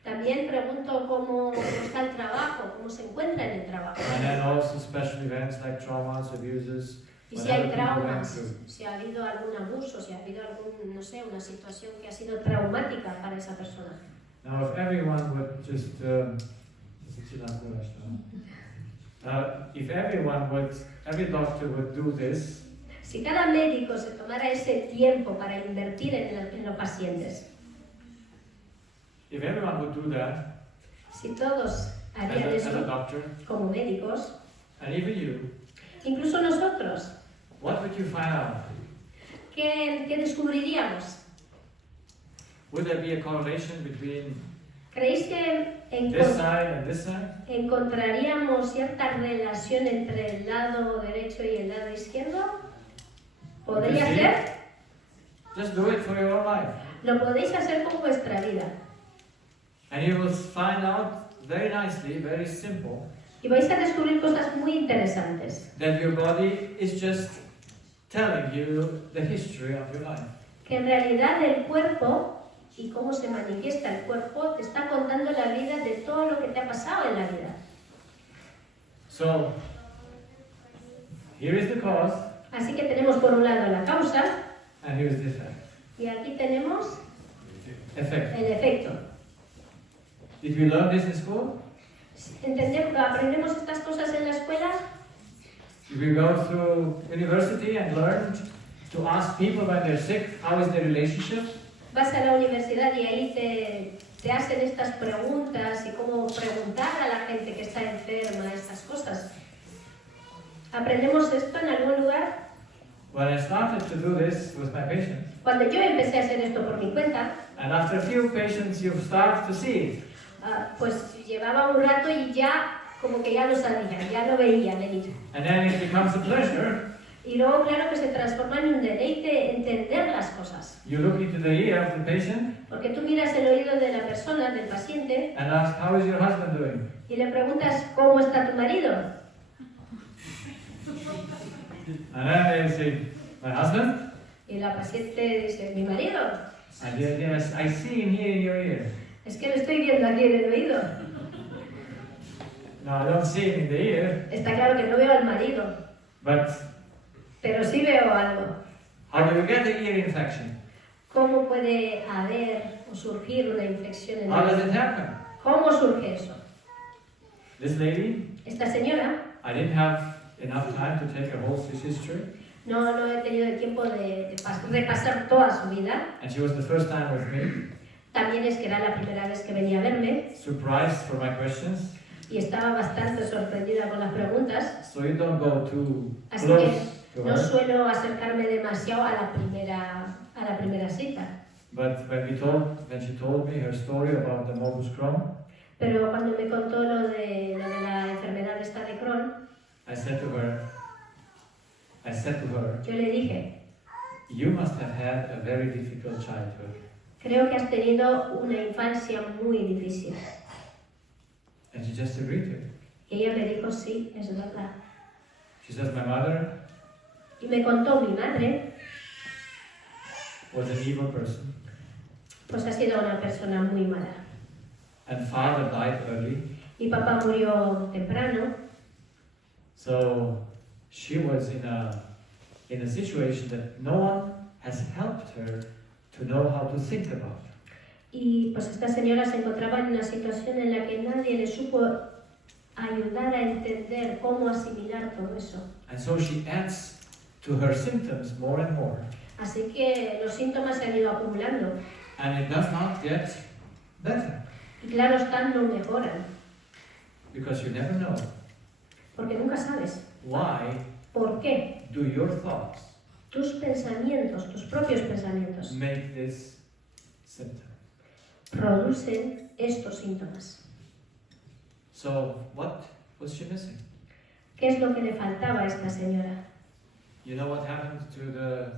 También pregunto cómo está el trabajo, cómo se encuentra en el trabajo. And then also special events like traumas, abuses. Y si hay whatever people went traumas, through. si ha habido algún abuso, si ha habido algún, no sé, una situación que ha sido traumática para esa persona. Now, if everyone would just, every doctor would do this, Si cada médico se tomara ese tiempo para invertir en los pacientes, if everyone would do that si todos harían as a eso doctor, como médicos, and even you, incluso nosotros, what would you find out? ¿qué descubriríamos? Would there be a correlation between ¿Creéis que this side and this side? encontraríamos cierta relación entre el lado derecho y el lado izquierdo? ¿Podría Sí. ser? Just do it for your own life. Lo podéis hacer con vuestra vida. And you will find out very nicely, very simple, Y vais a descubrir cosas muy interesantes. that your body is just telling you the history of your life. Que en realidad el cuerpo y cómo se manifiesta el cuerpo te está contando la vida de todo lo que te ha pasado en la vida. So, here is the cause, Así que tenemos por un lado la causa and here is the effect. y aquí tenemos Effect. el efecto. Did we learn this in school? ¿Aprendemos estas cosas en la escuela? Did we go through university and learn to ask people when they're sick, how is their relationship? Vas a la universidad y ahí te hacen estas preguntas y cómo preguntar a la gente que está enferma, estas cosas. ¿Aprendemos esto en algún lugar? When I started to do this with my patients, Cuando yo empecé a hacer esto por mi cuenta, and after a few patients you start to see it. pues llevaba un rato y ya como que ya lo sabía, ya lo veía venir. And then it becomes a pleasure. Y luego claro que se transforma en un deleite entender las cosas. You look into the ear of the patient Porque tú miras el oído de la persona, del paciente, and ask, how is your husband doing? y le preguntas ¿cómo está tu marido? And then they say, my husband? Y la paciente dice ¿mi marido? And then, yes, I see him here in your ear. Es que lo estoy viendo aquí en el oído. No, I don't see him in the ear, Está claro que no veo al marido, but pero sí veo algo. how do you get the ear infection? ¿Cómo puede haber o surgir una infección en How el does oído? it happen? ¿Cómo surge eso? This lady, Esta señora, I didn't have enough time to take her whole history, no he tenido el tiempo de repasar toda su vida. and she was the first time with me, También es que era la primera vez que venía a verme surprised for my questions. y estaba bastante sorprendida con las preguntas. So you don't go too Así close que to no her. suelo acercarme demasiado a la primera cita. But when she told me her story about the morbus Crohn, Pero cuando me contó lo de la enfermedad esta de Crohn, I said to her, yo le dije, you must have had a very difficult childhood. creo que has tenido una infancia muy difícil. And she just agreed to it. Y ella me dijo, sí, es verdad. She says, my mother Y me contó mi madre, was an evil person, pues ha sido una persona muy mala. and father died early, y papá murió temprano. So she was in a situation that no one has helped her to know how to think about. Y pues esta señora se encontraba en una situación en la que nadie le supo ayudar a entender cómo asimilar todo eso. And so she adds to her symptoms more and more. Así que los síntomas se han ido acumulando. And it does not get better. Y claro está, no mejoran. Because you never know Porque nunca sabes why por qué do your thoughts tus pensamientos, tus propios pensamientos, make this symptom. producen estos síntomas. So what was she missing? ¿Qué es lo que le faltaba a esta señora? You know what happened to the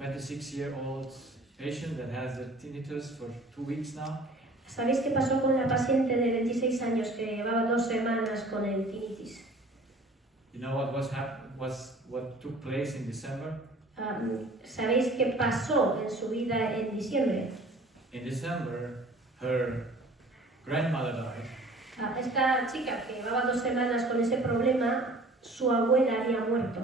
26-year-old patient that has the tinnitus for 2 weeks now? ¿Sabéis qué pasó con la paciente de 26 años que llevaba 2 semanas con el tinnitus? You know what took place in December? ¿Sabéis qué pasó en su vida en diciembre? In December, her grandmother died. Esta chica que llevaba 2 semanas con ese problema, su abuela había muerto.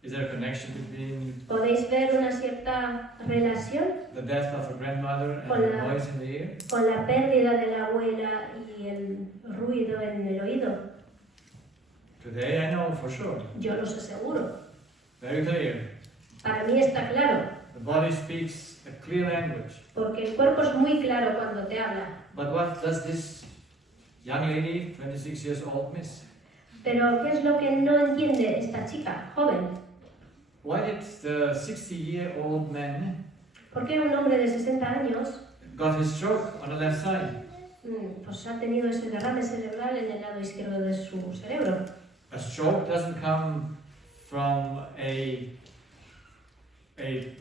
Is there a connection between ¿Podéis ver una cierta relación the death of her grandmother and Hola. the noise in the ear? con la pérdida de la abuela y el ruido en el oído? Today I know for sure. Yo lo sé seguro. Very clear. Para mí está claro, The body speaks a clear language. porque el cuerpo es muy claro cuando te habla. But what does this young lady, 26 years old, miss? Pero ¿qué es lo que no entiende esta chica joven? Why did the 60-year-old man ¿Por qué un hombre de 60 años got his stroke on the left side? pues ha tenido ese derrame cerebral en el lado izquierdo de su cerebro? A stroke doesn't come from a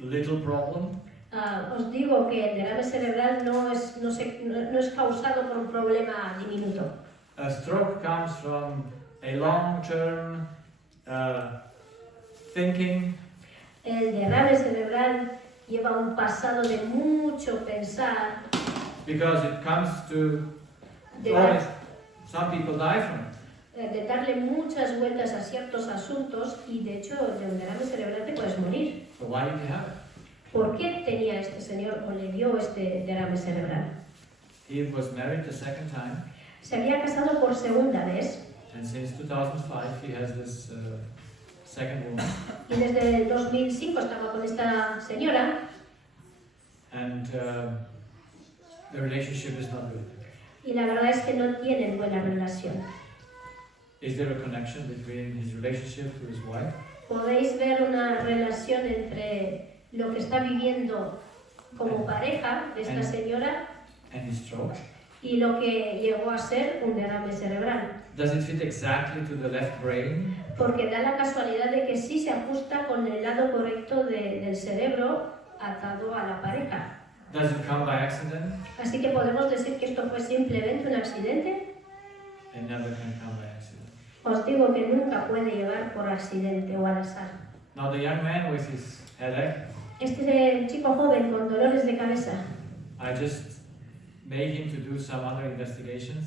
little problem. Os digo que el derrame cerebral no es causado por un problema diminuto. A stroke comes from a long-term thinking, El derrame cerebral lleva un pasado de mucho pensar, because it comes to de, dar- some people die from it. de darle muchas vueltas a ciertos asuntos y de hecho de un derrame cerebral te puedes morir. So why did he have it? ¿Por qué tenía este señor o le dio este derrame cerebral? He was married the second time, Se había casado por segunda vez and since 2005 he has this second woman, y desde el 2005 estaba con esta señora and the relationship is not good. y la verdad es que no tienen buena relación. Is there a connection between his relationship to his wife Podéis ver una relación entre lo que está viviendo como pareja de esta señora and his stroke? y lo que llegó a ser un derrame cerebral. Does it fit exactly to the left brain? Porque da la casualidad de que sí se ajusta con el lado correcto del cerebro atado a la pareja. Does it come by accident? Así que podemos decir que esto fue simplemente un accidente. It never can come by accident. Os digo que nunca puede llegar por accidente o al azar. Now the young man with his headache, Este chico joven con dolores de cabeza, I just made him to do some other investigations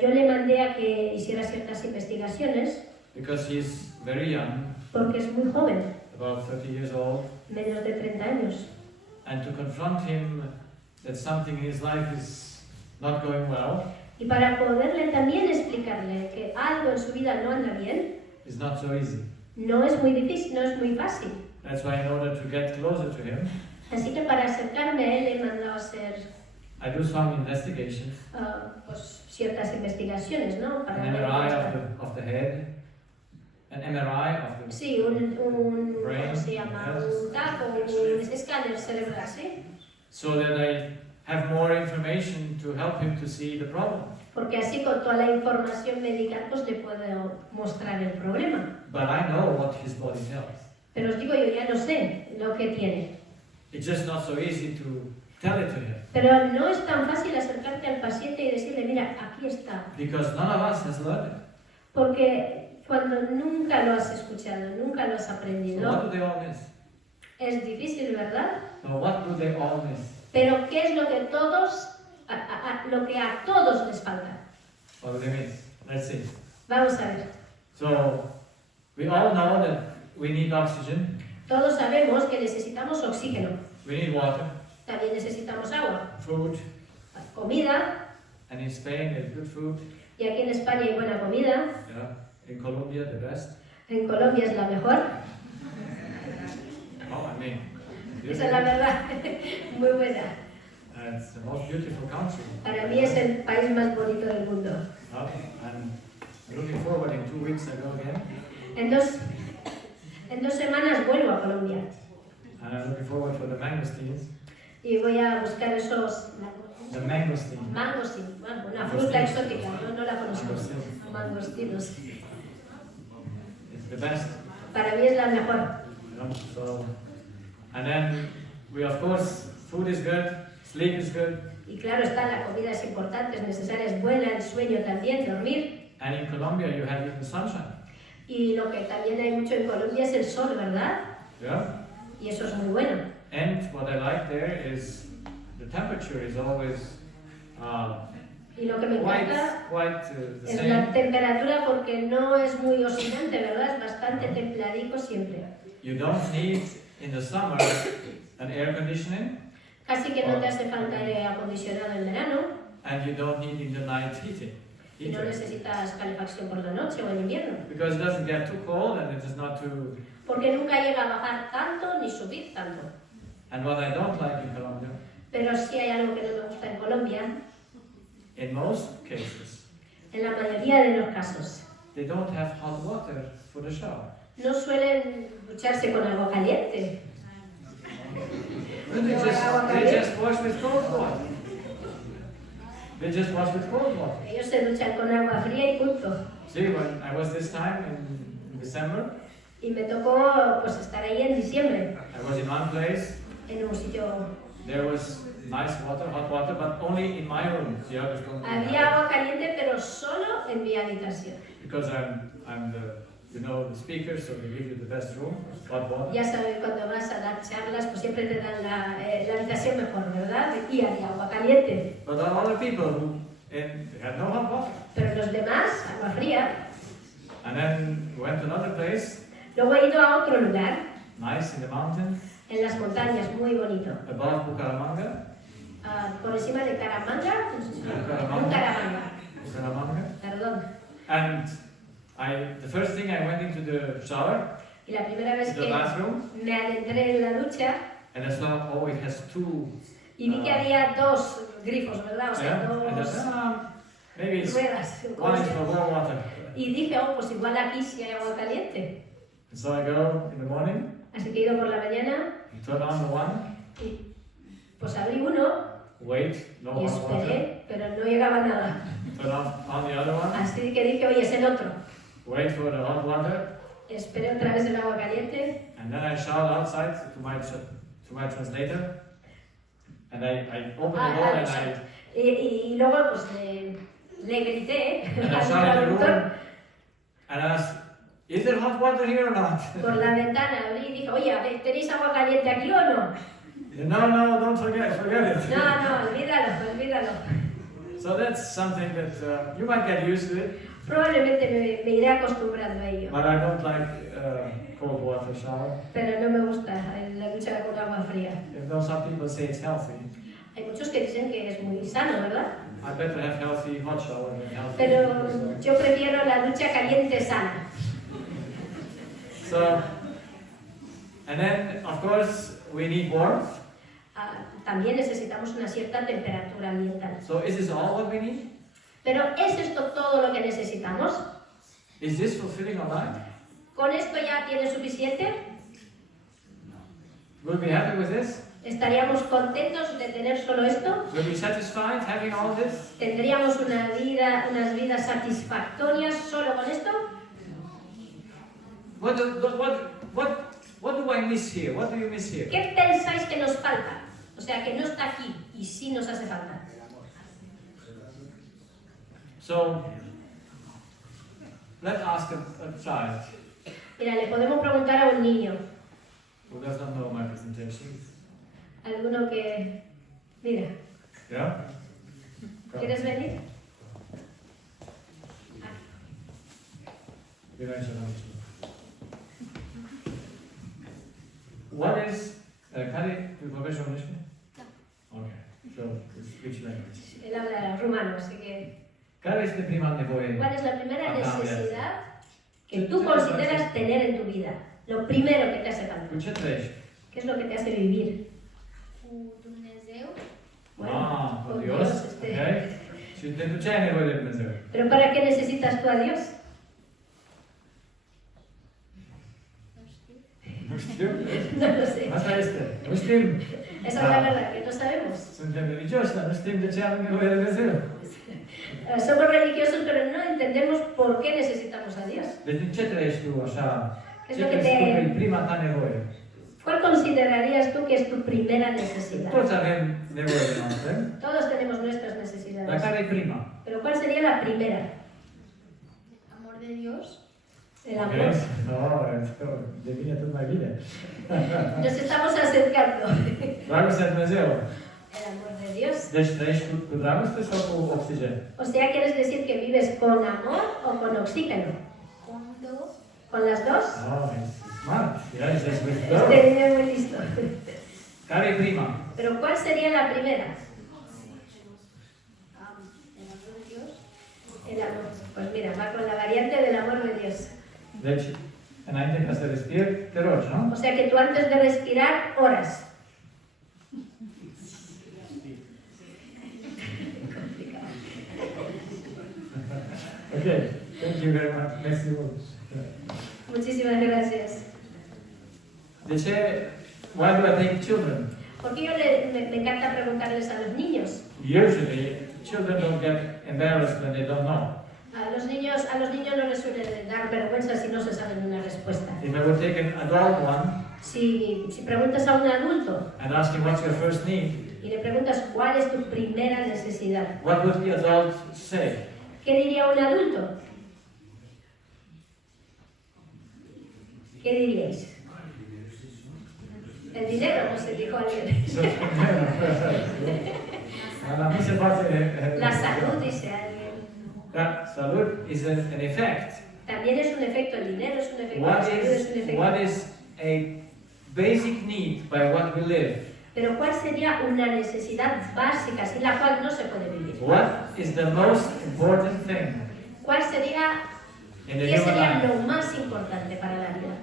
yo le mandé a que hiciera ciertas investigaciones because he's very young, porque es muy joven, about 30 years old, menos de 30 años. and to confront him that something in his life is not going well Y para poderle también explicarle que algo en su vida no anda bien, is not so easy. no es muy difícil, no es muy fácil. That's why in order to get closer to him, Así que para acercarme a él he mandado a hacer I do some investigations, pues, ciertas investigaciones, ¿no? Para an ver MRI cómo of the head, an MRI of the está. Sí, ¿cómo se llama? Yes. Un TAC o un escáner cerebral, ¿sí? so that I have more information to help him to see the problem. Porque así con toda la información médica pues le puedo mostrar el problema. But I know what his body tells. Pero os digo, yo ya no sé lo que tiene. It's just not so easy to tell it to him Pero no es tan fácil acercarte al paciente y decirle, mira, aquí está. because none of us has learned it. Porque cuando nunca lo has escuchado, nunca lo has So aprendido, what do they all miss? es difícil, ¿verdad? So what do they all miss? Pero ¿qué es lo que lo que a todos les falta? Let's see. Vamos a ver. So, we all know that we need oxygen, Todos sabemos que necesitamos oxígeno. we need water, También necesitamos agua, food, comida. and in Spain there's good food. Y aquí en España hay buena comida. Yeah. In Colombia, the best. En Colombia es la mejor. Oh, I mean, Esa es la verdad. Muy buena. it's the most beautiful country. Para mí es el país más bonito del mundo. And I'm looking forward in 2 weeks I go again. En dos semanas vuelvo a Colombia. And I'm looking forward for the mangosteens. Y voy a buscar esos The mangosteen. mangostín. Bueno, una fruta exótica, no la conozco. Mangostinos. It's the best. Para mí es la mejor. You know? So, and then we of course, food is good, sleep is good. Y claro está, la comida es importante, es necesaria, es buena, el sueño también, dormir. And in Colombia you have even sunshine. Y lo que también hay mucho en Colombia es el sol, ¿verdad? Yeah. Y eso es muy bueno. And what I like there is the temperature is always Y lo que me quite encanta the es la same. temperatura porque no es muy oscilante, ¿verdad? Es bastante templadico siempre. You don't need in the summer an air conditioning, Casi que no te hace falta aire acondicionado en verano and you don't need in the night heating. y no Heater. necesitas calefacción por la noche o en invierno. Because it doesn't get too cold and it is not too. Porque nunca llega a bajar tanto ni subir tanto. And what I don't like in Colombia, Pero sí hay algo que no me gusta en Colombia, in most cases, en la mayoría de los casos. they don't have hot water for the shower. No suelen ducharse con agua caliente. They just wash with cold water. They just wash with cold water. Ellos se duchan con agua fría y punto. See, when I was this time in December, Y me tocó pues estar ahí en diciembre, I was in one place. en un sitio. There was nice water, hot water, but only in my room. The others don't. Había agua caliente, pero solo en mi habitación. Because I'm the speaker, so they give you the best room, hot water. Ya sabes, cuando vas a dar charlas, pues siempre te dan la habitación mejor, ¿verdad? Y había agua caliente. But there are other people who they had no hot water. Pero los demás, agua fría. And then we went to another place, Luego he ido a otro lugar, nice in the mountains, en las montañas, muy bonito. above Bucaramanga. Por encima de Caramanga, Bucaramanga. Bucaramanga, perdón. And the first thing I went into the shower, Y la primera vez the que bathroom, me adentré en la ducha and I saw, oh, it has two. y vi que había dos grifos, ¿verdad? O sea, Yeah, and I dos said, maybe it's ruedas. one is for warm water. Y dije, oh, pues igual aquí sí hay agua caliente. And so I go in the morning, Así que he ido por la mañana turn on the one, y pues abrí uno wait, no y hot water. esperé, pero no llegaba nada. Turn on the other one, Así que dije, oye, es el otro. wait for the hot water, Esperé otra vez el agua caliente and then I shout outside to my translator, and I open the door and I y luego pues le grité and I al shout in the room traductor and asked, is there hot water here or not? por la ventana. Abrí y dije, oye, a ver, ¿tenéis agua caliente aquí o no? No, don't forget it. No, olvídalo. So that's something that you might get used to it, Probablemente me iré acostumbrando a ello. but I don't like cold water shower. Pero no me gusta la ducha con agua fría. Even though some people say it's healthy, Hay muchos que dicen que es muy sano, ¿verdad? I better have healthy hot shower than healthy. Pero yo prefiero la ducha caliente sana. So, and then of course we need warmth. También necesitamos una cierta temperatura ambiental. So is this all what we need? Pero ¿es esto todo lo que necesitamos? Is this fulfilling our life? ¿Con esto ya tiene suficiente? Will we be happy with this? ¿Estaríamos contentos de tener solo esto? Will we be satisfied having all this? ¿Tendríamos unas vidas satisfactorias solo con esto? What do I miss here? What do you miss here? ¿Qué pensáis que nos falta? O sea, que no está aquí y sí nos hace falta. So, let's ask a child Mira, le podemos preguntar a un niño, who does not know my presentation. alguno que... Mira, Yeah? Come. ¿quieres venir? Primero y segundo ciclo. What is care tu vorbești românește? Okay. So, which language? Él habla rumano, así que... Care este prima nevoie? ¿Cuál es la primera Acá, necesidad que tú consideras tener en tu vida? Lo primero que te hace falta. Cu ce trăiești? ¿Qué es lo que te hace vivir? Cu Dumnezeu. Cu con Dios. Dios, Ok. Și pentru ce ai nevoie de Dumnezeu? ¿Pero para qué necesitas tú a Dios? Nu știu. Nu știu. No lo sé. Asta este. Nu știm. Esa es la verdad, que no sabemos. Suntem religioși, dar nu știm de ce avem nevoie de Dumnezeu. Somos religiosos, pero no entendemos por qué necesitamos a Dios. Deci din ce trăiești tu așa? Es Ce lo que crezi tu că te... e prima ta nevoie? ¿Cuál considerarías tú que es tu primera necesidad? Toți avem nevoie de noastre. Todos tenemos nuestras Dar necesidades. care e prima? Pero ¿cuál sería la primera? Amor de Dios. El amor. No, devine tot mai bine. Nos estamos acercando. Dragostea de Dumnezeu. El amor de Dios. Deci trăiești cu dragoste sau cu oxigen? O sea, ¿quieres decir que vives con amor o con oxígeno? Con două. ¿Con las dos? Oh, e smart. Ia să spui Este niño es muy listo. Care e prima? Pero ¿cuál sería la primera? El amor de Dios. El amor. Pues mira, va con la variante del amor de Dios. Deci, înainte ca să respiri, te rogi, nu? O sea que tú antes de respirar, oras. Okay, thank you very much. Merci mult. Muchísimas gracias. De ce? Why do I take children? Porque me encanta preguntarles a los niños. Usually, children don't get embarrassed when they don't know. A los niños no les suele dar vergüenza si no se saben una respuesta. If I would take an adult one Si preguntas a un adulto and ask him what's your first need, y le preguntas cuál es tu primera necesidad, what would the adult say? ¿qué diría un adulto? ¿Qué diríais? El dinero, no se dijo alguien. Dar nu se poate... La salud, dice alguien. Da, salud is an effect. También es un efecto, el dinero es un efecto, la salud es un efecto. What is a basic need by what we live? Pero ¿cuál sería una necesidad básica sin la cual no se puede vivir? What is the most important thing ¿Cuál sería, in the qué human sería life? lo más importante para la vida?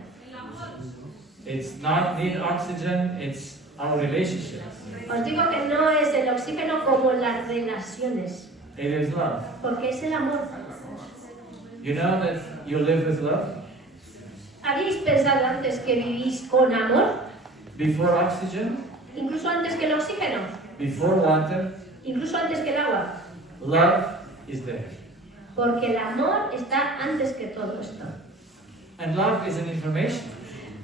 It's not need oxygen, it's our relationships. Os digo que no es el oxígeno como las relaciones, It is love. porque es el amor. You know that you live with love? ¿Habéis pensado antes que vivís con amor? Before oxygen, Incluso antes que el oxígeno, before water, incluso antes que el agua. love is there. Porque el amor está antes que todo esto. And love is an information.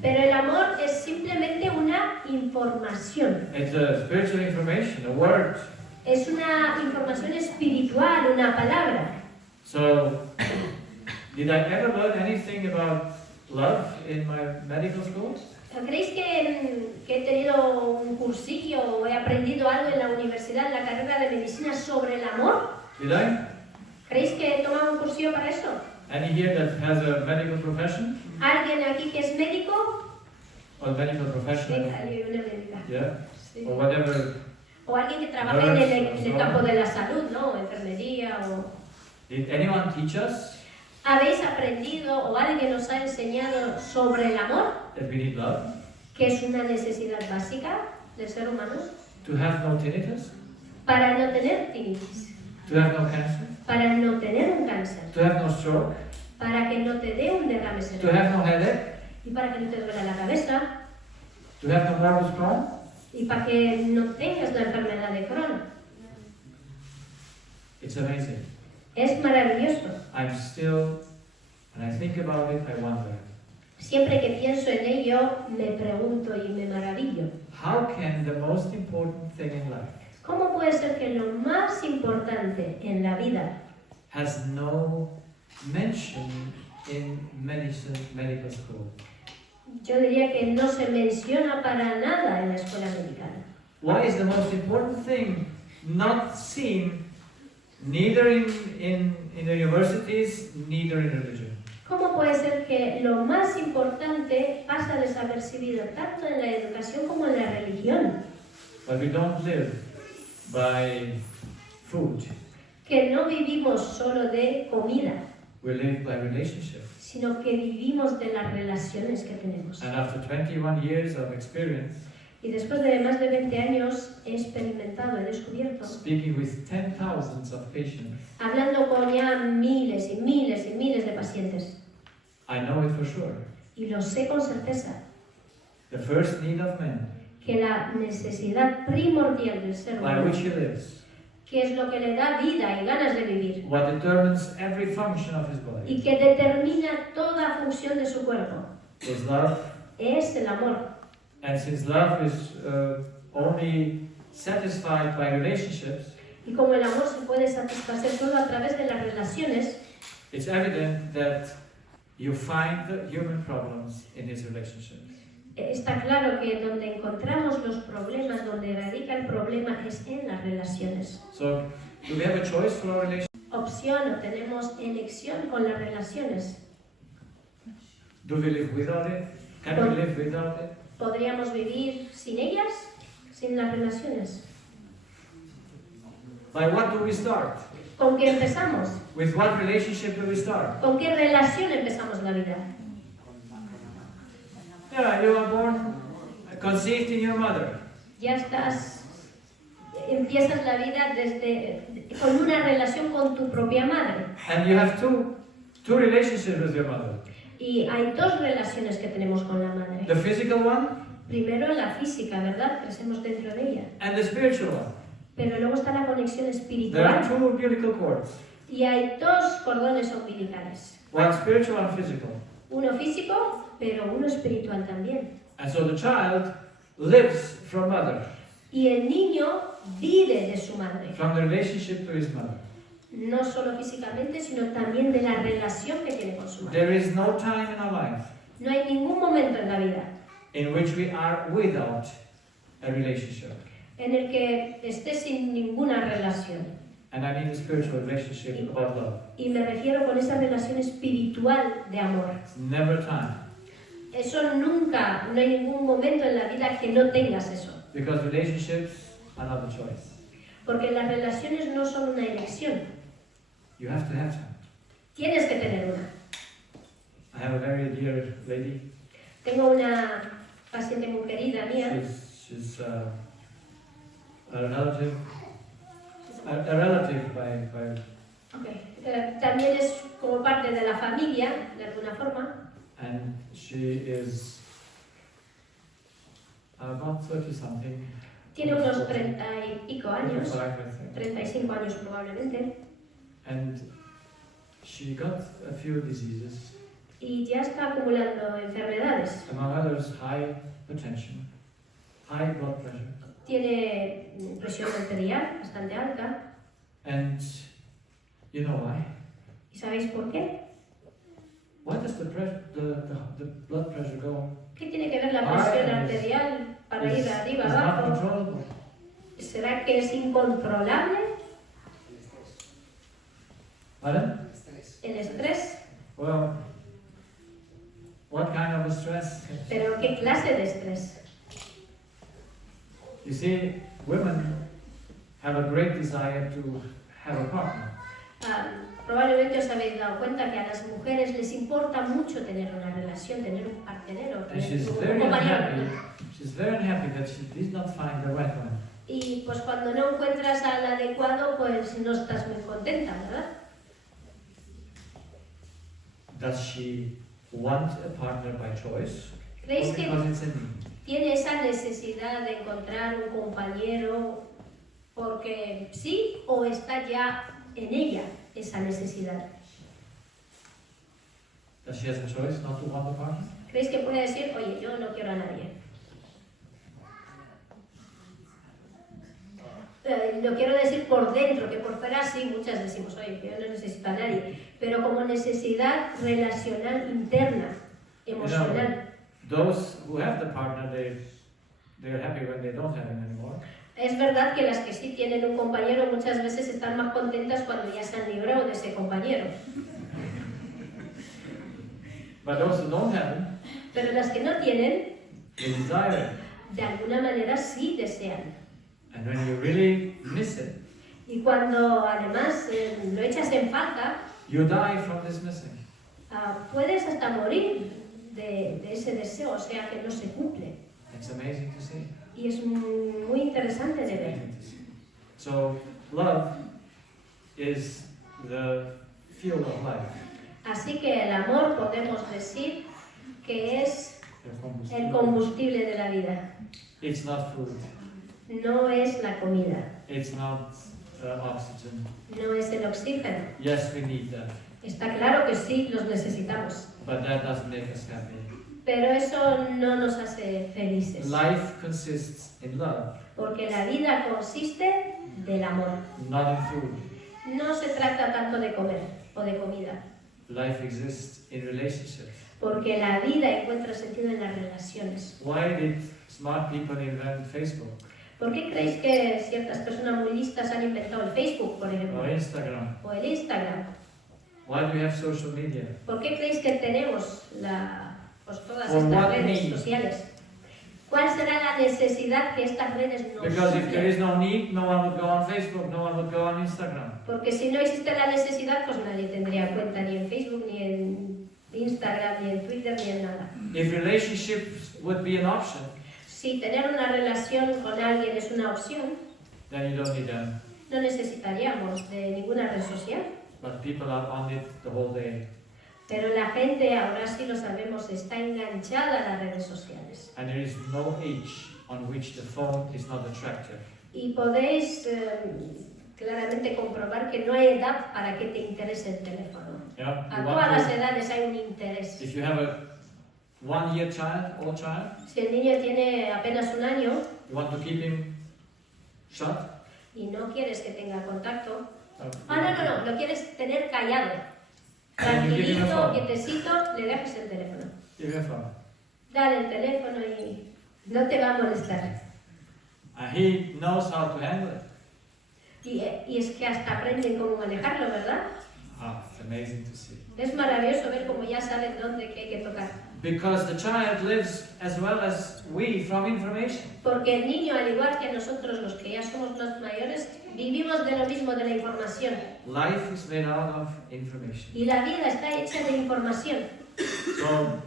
Pero el amor es simplemente una información. It's a spiritual information, a word. Es una información espiritual, una palabra. So, did I ever learn anything about love in my medical school? ¿Creéis que he tenido un cursillo o he aprendido algo en la universidad, en la carrera de medicina sobre el amor? Did I? ¿Creéis que he tomado un cursillo para eso? Any here that has a medical profession? ¿Alguien aquí que es médico? Or medical professional? Venga, alguien, una médica. Yeah? Sí. Or whatever. O alguien que trabaje en el campo de la salud, ¿no? O enfermería o... Did anyone teach us ¿Habéis aprendido o alguien os ha enseñado sobre el amor? that we need love? Que es una necesidad básica del ser humano. To have no tinnitus? Para no tener tinnitus, To have no cancer? para no tener un cáncer, To have no stroke? para que no te dé un derrame To cerebral have no headache? y para que no te duela la cabeza To have no morbus Crohn? y para que no tengas la enfermedad de Crohn. It's amazing. Es maravilloso. I'm still, when I think about it, I wonder. Siempre que pienso en ello, me pregunto y me maravillo. How can the most important thing in life ¿Cómo puede ser que lo más importante en la vida has no mention in medical school? yo diría que no se menciona para nada en la escuela americana? Why is the most important thing not seen neither in the universities, neither in religion? ¿Cómo puede ser que lo más importante pasa desapercibido tanto en la educación como en la religión? But we don't live by food. Que no vivimos solo de comida, We live by relationship. sino que vivimos de las relaciones que tenemos. And after 21 years of experience, Y después de más de 20 años he experimentado, he descubierto, speaking with 10,000s of patients, hablando con ya miles y miles y miles de pacientes, I know it for sure. y lo sé con certeza, The first need of man, que la necesidad primordial del ser by humano, which he lives, que es lo que le da vida y ganas de vivir, what determines every function of his body, y que determina toda función de su cuerpo, is love. es el amor. And since love is only satisfied by relationships, Y como el amor se puede satisfacer solo a través de las relaciones, it's evident that you find the human problems in his relationships. está claro que donde encontramos los problemas, donde radica el problema es en las relaciones. So, do we have a choice for our relationship? Opción o tenemos elección con las relaciones. Do we live without it? Can we live without it? ¿Podríamos vivir sin ellas? Sin las relaciones. By what do we start? ¿Con qué empezamos? With what relationship do we start? ¿Con qué relación empezamos la vida? Yeah, you are born, conceived in your mother. Ya empiezas la vida con una relación con tu propia madre. And you have two relationships with your mother. Y hay dos relaciones que tenemos con la madre. The physical one Primero la física, ¿verdad? Crecemos dentro de ella. and the spiritual one. Pero luego está la conexión There are espiritual. two umbilical cords. Y hay dos cordones umbilicales. One spiritual, one physical. Uno físico, pero uno espiritual también. And so the child lives from mother, Y el niño vive de su madre. from the relationship to his mother. No solo físicamente, sino también de la relación que tiene con su madre. There is no time in our life No hay ningún momento en la vida in which we are without a relationship. en el que esté sin ninguna relación. And I mean a spiritual relationship about love. Y me refiero con esa relación espiritual de amor. It's never time. Eso nunca, no hay ningún momento en la vida que no tengas eso. Because relationships are not a choice. Porque las relaciones no son una elección. You have to have them. Tienes que tener una. I have a very dear lady. Tengo una paciente muy querida mía. She's a relative. A relative by También es como parte de la familia, de alguna forma. and she is about 30 something. Tiene unos 30 y pico años, 35, I think. 35 años probablemente. And she got a few diseases, Y ya está acumulando enfermedades. among others high hypertension, high blood pressure, Tiene presión arterial bastante alta. and you know why? ¿Y sabéis por qué? Why does the blood pressure go? ¿Qué tiene que ver la presión arterial para ir arriba, It's not abajo? controllable. ¿Será que es incontrolable Pardon? el estrés? Well, what kind of a stress? ¿Pero qué clase de estrés? You see, women have a great desire to have a partner. Probablemente os habéis dado cuenta que a las mujeres les importa mucho tener una relación, tener un partenero, And she's tener un very compañero. unhappy. She's very unhappy that she did not find the right one. Y pues cuando no encuentras al adecuado, pues no estás muy contenta, ¿verdad? Does she want a partner by choice? ¿Creéis Or que because it's a need? tiene esa necesidad de encontrar un compañero porque sí o está ya en ella esa necesidad? Does she have a choice not to want a partner? ¿Creéis que puede decir, oye, yo no quiero a nadie? Lo quiero decir por dentro, que por fuera sí, muchas decimos, oye, yo no necesito a nadie, pero como necesidad relacional interna, emocional. Those who have the partner, they're happy when they don't have him anymore. Es verdad que las que sí tienen un compañero muchas veces están más contentas cuando ya se han librado de ese compañero. But those who don't have it, Pero las que no tienen, they desire it. de alguna manera sí desean. And when you really miss it, Y cuando además lo echas en falta, you die from this missing. puedes hasta morir de ese deseo, o sea que no se cumple. It's amazing to see. Y es muy interesante de ver. So, love is the fuel of life. Así que el amor podemos decir que es el combustible de la vida. It's not food. No es la comida, It's not oxygen. no es el oxígeno. Yes, we need that. Está claro que sí, los necesitamos. But that doesn't make us happy. Pero eso no nos hace felices. Life consists in love, Porque la vida consiste del amor. not in food. No se trata tanto de comer o de comida. Life exists in relationships. Porque la vida encuentra sentido en las relaciones. Why did smart people invent Facebook ¿Por qué creéis que ciertas personas muy listas han inventado el Facebook, por ejemplo? or Instagram? O el Instagram. Why do we have social media? ¿Por qué creéis que tenemos todas For estas what redes need? sociales? ¿Cuál será la necesidad que estas redes nos Because if there suplen? is no need, no one would go on Facebook, no one would go on Instagram. Porque si no existe la necesidad, pues nadie tendría cuenta ni en Facebook, ni en Instagram, ni en Twitter, ni en nada. If relationships would be an option, Si tener una relación con alguien es una opción, then you don't need them. no necesitaríamos de ninguna red social. But people are on it the whole day. Pero la gente, ahora sí lo sabemos, está enganchada a las redes sociales. And there is no age on which the phone is not attractive. Y podéis claramente comprobar que no hay edad para que te interese el teléfono. Yeah? A You todas las want edades hay un interés. to, if you have a 1-year child, old child, Si el niño tiene apenas un año you want to keep him shut. y no quieres que tenga contacto, uh, no, lo quieres tener callado, And you give him a tranquilito, phone. quietecito, le dejas el teléfono. Give him a phone. Dale el teléfono y no te va a molestar. And he knows how to handle it. Y es que hasta aprenden cómo manejarlo, ¿verdad? It's amazing to see. Es maravilloso ver cómo ya saben dónde qué hay que tocar. Because the child lives as well as we from information. Porque el niño, al igual que nosotros, los que ya somos más mayores, vivimos de lo mismo, de la información. Life is made out of information. Y la vida está hecha de información. So,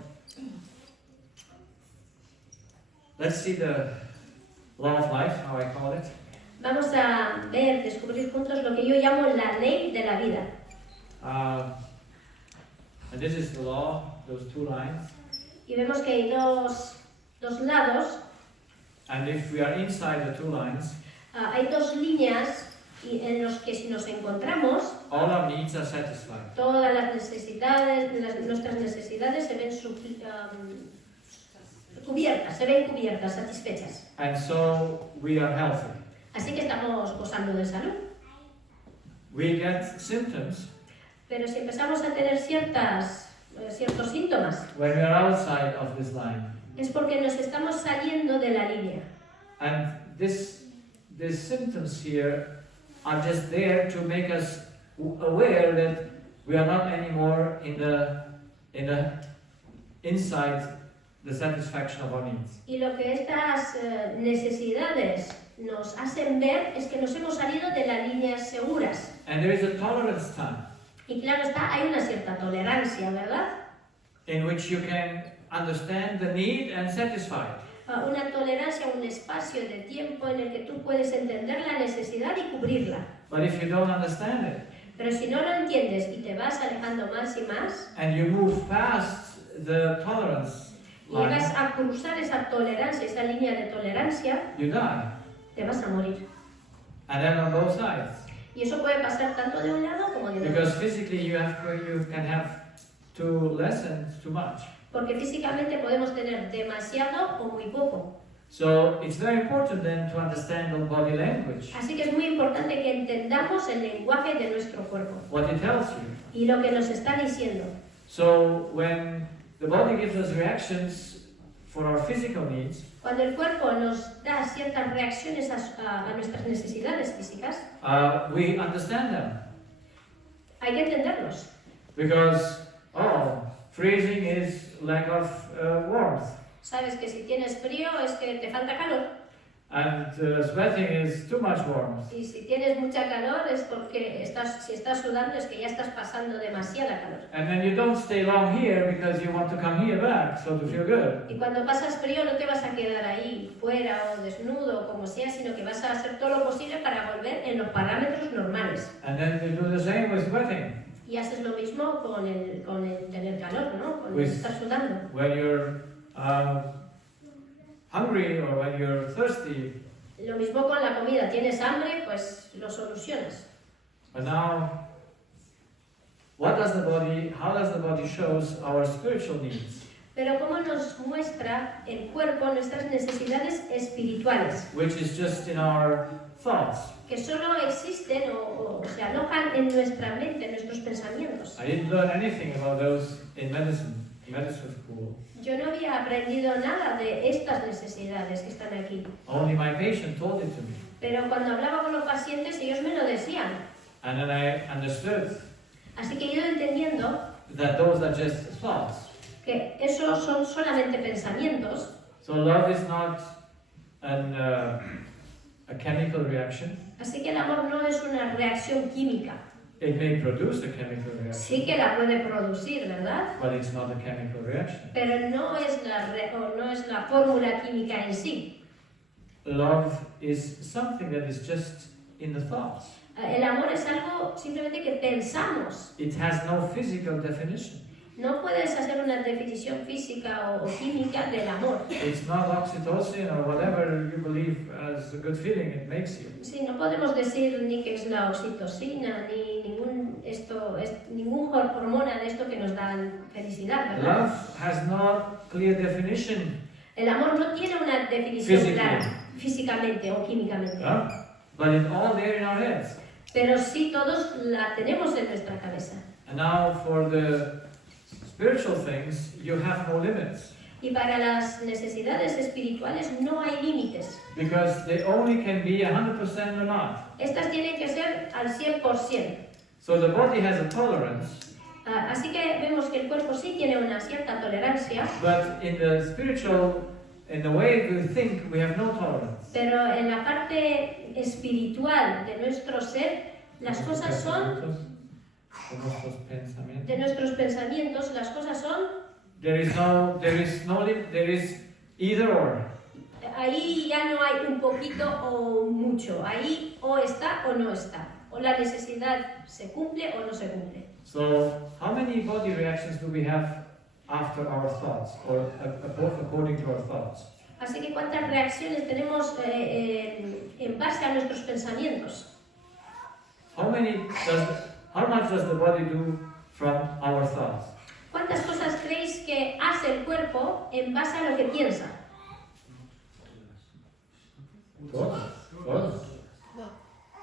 let's see the law of life, how I call it. Vamos a ver, descubrir juntos lo que yo llamo la ley de la vida. And this is the law, those two lines. Y vemos que hay dos lados, And if we are inside the two lines, hay dos líneas y en los que si nos encontramos, all our needs are satisfied. todas las necesidades, nuestras necesidades se ven cubiertas, satisfechas. And so we are healthy. Así que estamos gozando de salud. We get symptoms Pero si empezamos a tener ciertos síntomas, when we are outside of this line. es porque nos estamos saliendo de la línea. And these symptoms here are just there to make us aware that we are not anymore inside the satisfaction of our needs. Y lo que estas necesidades nos hacen ver es que nos hemos salido de las líneas seguras. And there is a tolerance time Y claro está, hay una cierta tolerancia, ¿verdad? in which you can understand the need and satisfy it. Una tolerancia, un espacio de tiempo en el que tú puedes entender la necesidad y cubrirla. But if you don't understand it Pero si no lo entiendes y te vas alejando más y más, and you move past the tolerance line, llegas a cruzar esa tolerancia, esa línea de tolerancia, you die. te vas a morir. And then on both sides. Y eso puede pasar tanto de un lado como de otro. Because physically you can have too less and too much. Porque físicamente podemos tener demasiado o muy poco. So it's very important then to understand the body language, Así que es muy importante que entendamos el lenguaje de nuestro cuerpo what it tells you. y lo que nos está diciendo. So when the body gives us reactions for our physical needs, Cuando el cuerpo nos da ciertas reacciones a nuestras necesidades físicas, we understand them. hay que entenderlos. Because, freezing is lack of warmth. Sabes que si tienes frío es que te falta calor. And sweating is too much warmth. Y si tienes mucha calor es porque si estás sudando es que ya estás pasando demasiada calor. And then you don't stay long here because you want to come here back, so to feel good. Y cuando pasas frío no te vas a quedar ahí fuera o desnudo o como sea, sino que vas a hacer todo lo posible para volver en los parámetros normales. And then you do the same with sweating. Y haces lo mismo con el tener calor, ¿no? Con Pues- estar sudando. When you're hungry or when you're thirsty. Lo mismo con la comida. Tienes hambre, pues lo solucionas. But now, how does the body shows our spiritual needs, Pero cómo nos muestra el cuerpo nuestras necesidades espirituales, which is just in our thoughts. que solo existen o se alojan en nuestra mente, en nuestros pensamientos. I didn't learn anything about those in medicine school. Yo no había aprendido nada de estas necesidades que están aquí. Only my patient told it to me. Pero cuando hablaba con los pacientes, ellos me lo decían. And then I understood Así que he ido entendiendo that those are just thoughts. que esos son solamente pensamientos. So love is not a chemical reaction. Así que el amor no es una reacción química. It may produce a chemical Sí reaction, que la puede producir, ¿verdad? but it's not a chemical reaction. Pero no es la fórmula química en sí. Love is something that is just in the thoughts. El amor es algo simplemente que pensamos. It has no physical definition. No puedes hacer una definición física o química del amor. It's not oxytocin or whatever you believe as a good feeling it makes you. Sí, no podemos decir ni que es la oxitocina, ni ningún hormona de esto que nos dan felicidad, ¿verdad? Love has no clear definition, El amor no tiene una definición Physically. clara, físicamente o químicamente. but it's all there in our heads. Pero sí todos la tenemos en nuestra cabeza. And now for the spiritual things, you have no limits. Y para las necesidades espirituales no hay límites. Because they only can be 100% or not. Estas tienen que ser al 100%. So the body has a tolerance, Así que vemos que el cuerpo sí tiene una cierta tolerancia, but in the way we think, we have no tolerance. pero en la parte espiritual de nuestro ser, las cosas son, de nuestros pensamientos, las cosas son, There is no limit, there is either or. ahí ya no hay un poquito o mucho, ahí o está o no está, o la necesidad se cumple o no se cumple. So, how many body reactions do we have after our thoughts, or according to our thoughts? Así que ¿cuántas reacciones tenemos en base a nuestros pensamientos? How much does the body do from our thoughts? ¿Cuántas cosas creéis que hace el cuerpo en base a lo que piensa? What?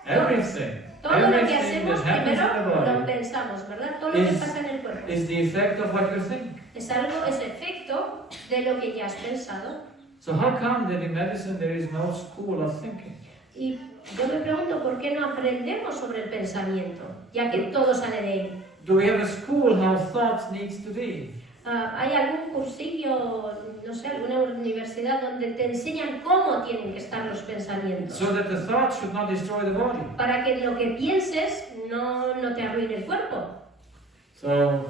Everything. Todo lo que Everything hacemos that happens primero in the lo body pensamos, ¿verdad? Todo lo que is- pasa en el cuerpo. is the effect of what you think. Es efecto de lo que ya has pensado. So how come that in medicine there is no school of thinking? Y yo me pregunto por qué no aprendemos sobre el pensamiento, ya que todo sale de él. Do we have a school how thoughts needs to be? ¿Hay algún cursillo, no sé, alguna universidad donde te enseñan cómo tienen que estar los pensamientos? So that the thoughts should not destroy the body. Para que lo que pienses no te arruine el cuerpo. So,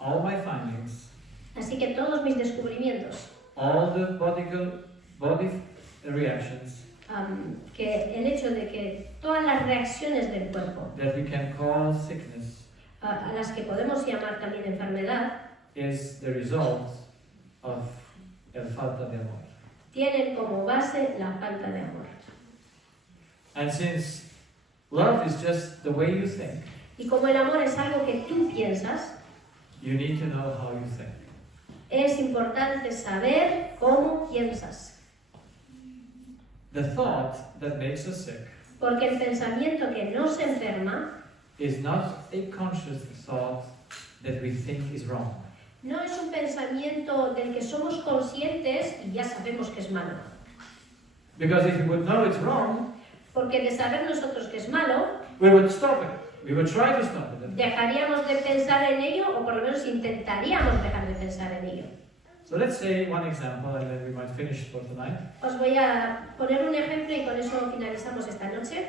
all my findings, Así que todos mis descubrimientos, all the body reactions que el hecho de que todas las reacciones del cuerpo, that we can call sickness a las que podemos llamar también enfermedad, is the result of el falta de amor. tienen como base la falta de amor. And since love is just the way you think, Y como el amor es algo que tú piensas, you need to know how you think. es importante saber cómo piensas. The thought that makes us sick Porque el pensamiento que nos enferma is not a conscious thought that we think is wrong. no es un pensamiento del que somos conscientes y ya sabemos que es malo. Because if we would know it's wrong, Porque de saber nosotros que es malo, we would stop it. We would try to stop it. dejaríamos de pensar en ello o por lo menos intentaríamos dejar de pensar en ello. So let's say one example and then we might finish for tonight. Os voy a poner un ejemplo y con eso finalizamos esta noche.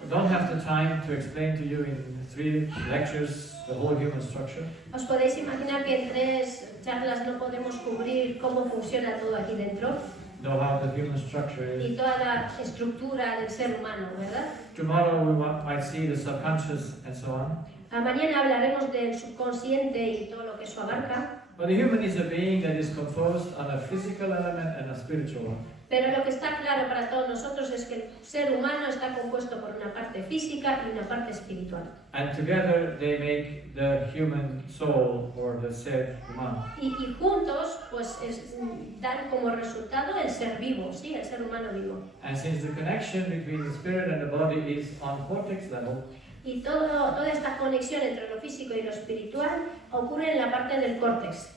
I don't have the time to explain to you in 3 lectures the whole human structure. Os podéis imaginar que en 3 charlas no podemos cubrir cómo funciona todo aquí dentro Know how the human structure y is. toda la estructura del ser humano, ¿verdad? Tomorrow we might see the subconscious and so on. Mañana hablaremos del subconsciente y todo lo que eso abarca, But the human is a being that is composed on a physical element and a spiritual one. pero lo que está claro para todos nosotros es que el ser humano está compuesto por una parte física y una parte espiritual. And together they make the human soul or the ser humano. Y juntos, pues, dan como resultado el ser vivo, ¿sí? El ser humano vivo. And since the connection between the spirit and the body is on cortex level, Y toda esta conexión entre lo físico y lo espiritual ocurre en la parte del córtex.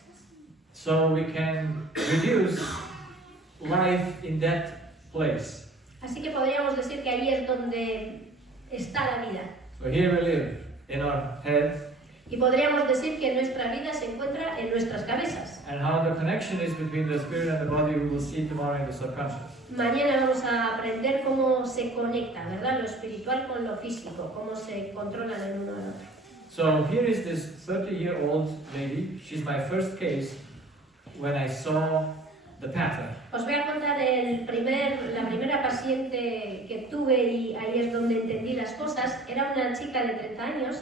so we can reduce life in that place. Así que podríamos decir que ahí es donde está la vida. So here we live in our head, Y podríamos decir que nuestra vida se encuentra en nuestras cabezas. and how the connection is between the spirit and the body we will see tomorrow in the subconscious. Mañana vamos a aprender cómo se conecta, ¿verdad? Lo espiritual con lo físico, cómo se controlan el uno al otro. So here is this 30-year-old lady. She's my first case when I saw the pattern. Os voy a contar la primera paciente que tuve y ahí es donde entendí las cosas. Era una chica de 30 años.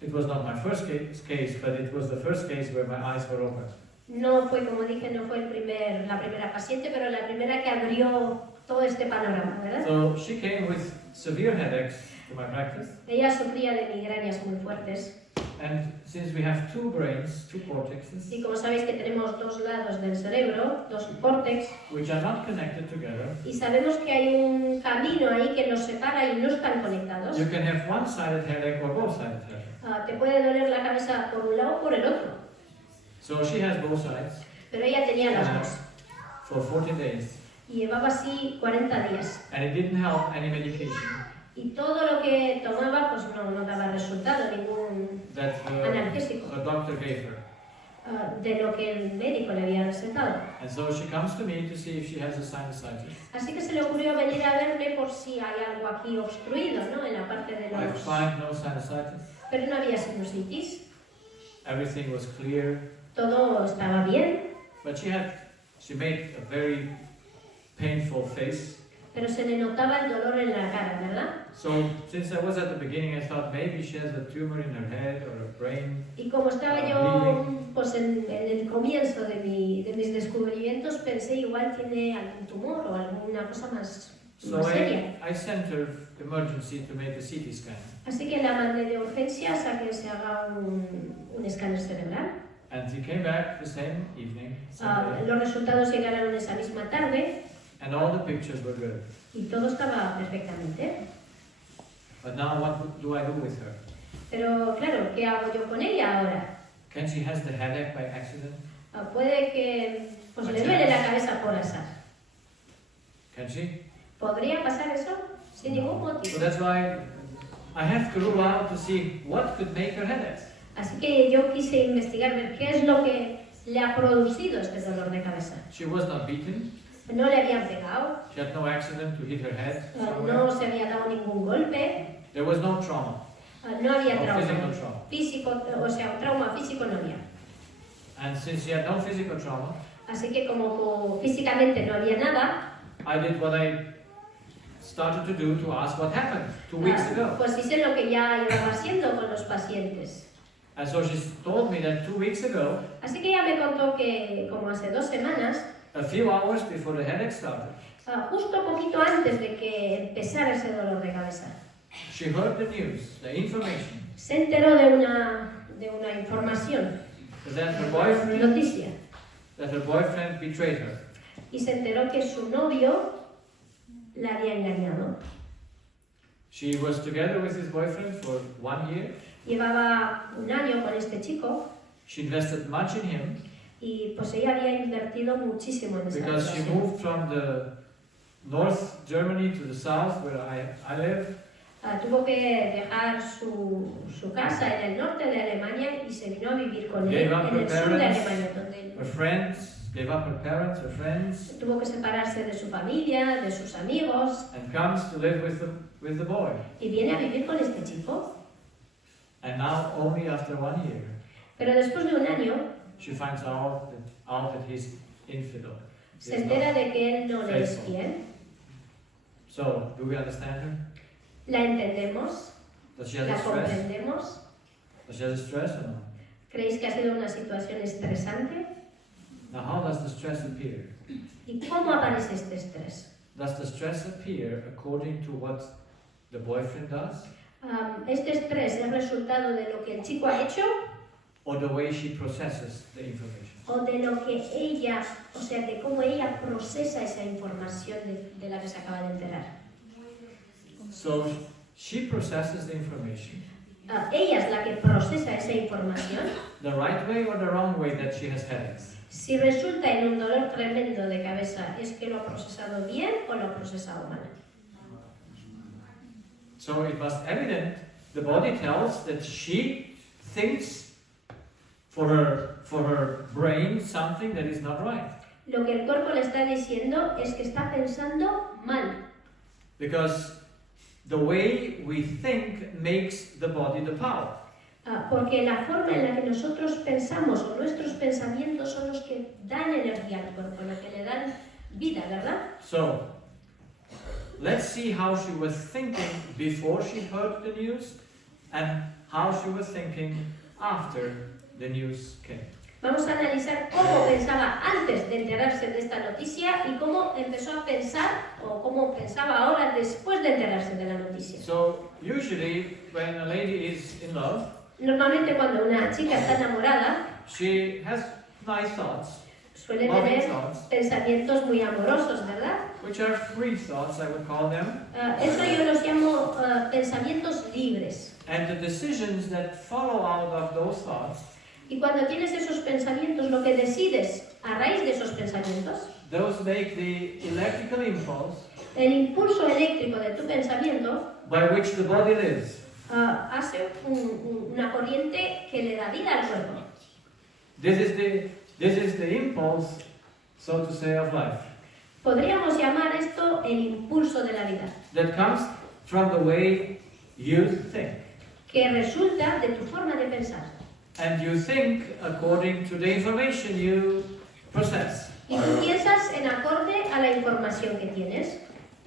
It was not my first case, but it was the first case where my eyes were open. No fue, como dije, no fue la primera paciente, pero la primera que abrió todo este panorama, ¿verdad? So she came with severe headaches to my practice, Ella sufría de migrañas muy fuertes and since we have 2 brains, 2 cortexes, y como sabéis que tenemos 2 lados del cerebro, 2 córtex, which are not connected together, y sabemos que hay un camino ahí que los separa y no están conectados. you can have one-sided headache or both-sided headache. Te puede doler la cabeza por un lado o por el otro, So she has both sides pero ella tenía las dos for 14 days, y llevaba así 40 días. and it didn't help any medication Y todo lo que tomaba pues no daba resultado, ningún that analgésico, the doctor gave her. de lo que el médico le había recetado. And so she comes to me to see if she has a sinusitis. Así que se le ocurrió venir a verme por si hay algo aquí obstruido, ¿no? En la parte de I los... find no sinusitis. Pero no había sinusitis, Everything was clear, todo estaba bien, but she made a very painful face. pero se le notaba el dolor en la cara, ¿verdad? So since I was at the beginning, I thought maybe she has a tumor in her head or her brain. Y como estaba yo pues en el comienzo de mis descubrimientos, pensé igual tiene algún tumor o alguna cosa más So seria. I sent her emergency to make a CT scan. Así que la mandé de urgencias a que se haga un escáner cerebral. And he came back the same evening, Sunday, Los resultados llegaron esa misma tarde and all the pictures were good. y todo estaba perfectamente. But now what do I do with her? Pero claro, ¿qué hago yo con ella ahora? Can she has the headache by accident? Puede que pues, le duele la cabeza por azar. Can she? ¿Podría pasar eso? Sin ningún So motivo. that's why I have to rule out to see what could make her headaches. Así que yo quise investigar, ver qué es lo que le ha producido este dolor de cabeza. She was not beaten. No le habían pegado, She had no accident to hit her head somewhere. no se había dado ningún golpe, There was no trauma, no había no trauma physical trauma. físico, o sea, un trauma físico no había. And since she had no physical trauma, Así que como físicamente no había nada, I did what I started to do to ask what happened 2 weeks ago. pues hice lo que ya llevaba haciendo con los pacientes. And so she told me that 2 weeks ago, Así que ella me contó que como hace 2 semanas, a few hours before the headache started, justo poquito antes de que empezara ese dolor de cabeza, she heard the news, the information, se enteró de una información, that her boyfriend, noticia, betrayed her. y se enteró que su novio la había engañado. She was together with his boyfriend for 1 year. Llevaba un año con este chico She invested much in him y pues ella había invertido muchísimo en esa because she relación. moved from the North Germany to the south where I live. Tuvo que dejar su casa en el norte de Alemania y se vino a vivir con él en el sur de Alemania, donde her friends, gave up her parents, her friends, tuvo que separarse de su familia, de sus amigos, and comes to live with the boy. y viene a vivir con este chico. And now, only after 1 year, Pero después de un año she finds out that he's infidel. se He's entera not. de que él no le es faithful. fiel. So, do we understand her? La entendemos, Does she have la a stress? comprendemos. Does she have a stress or not? ¿Creéis que ha sido una situación estresante? Now, how does the stress appear? ¿Y cómo aparece este estrés? Does the stress appear according to what the boyfriend does, Este estrés es resultado de lo que el chico ha hecho or the way she processes the information? o de lo que ella, o sea, de cómo ella procesa esa información de la que se acaba de enterar. So she processes the information Ella es la que procesa esa información. the right way or the wrong way that she has headaches. Si resulta en un dolor tremendo de cabeza, ¿es que lo ha procesado bien o lo ha procesado mal? So it must evident, the body tells that she thinks for her brain something that is not right. Lo que el cuerpo le está diciendo es que está pensando mal, Because the way we think makes the body the power. porque la forma en la que nosotros pensamos o nuestros pensamientos son los que dan energía al cuerpo, lo que le dan vida, ¿verdad? So let's see how she was thinking before she heard the news and how she was thinking after the news came. Vamos a analizar cómo pensaba antes de enterarse de esta noticia y cómo empezó a pensar o cómo pensaba ahora después de enterarse de la noticia. So usually when a lady is in love, Normalmente cuando una chica está enamorada she has nice thoughts, suele loving tener thoughts, pensamientos muy amorosos, ¿verdad? which are free thoughts, I would call them. Eso yo los llamo pensamientos libres. And the decisions that follow out of those thoughts, Y cuando tienes esos pensamientos, lo que decides a raíz de esos pensamientos, those make the electrical impulse el impulso eléctrico de tu pensamiento by which the body lives. hace una corriente que le da vida al cuerpo. This is the impulse, so to say, of life. Podríamos llamar esto el impulso de la vida, That comes from the way you think. que resulta de tu forma de pensar. And you think according to the information you possess. Y tú piensas en acorde a la información que tienes.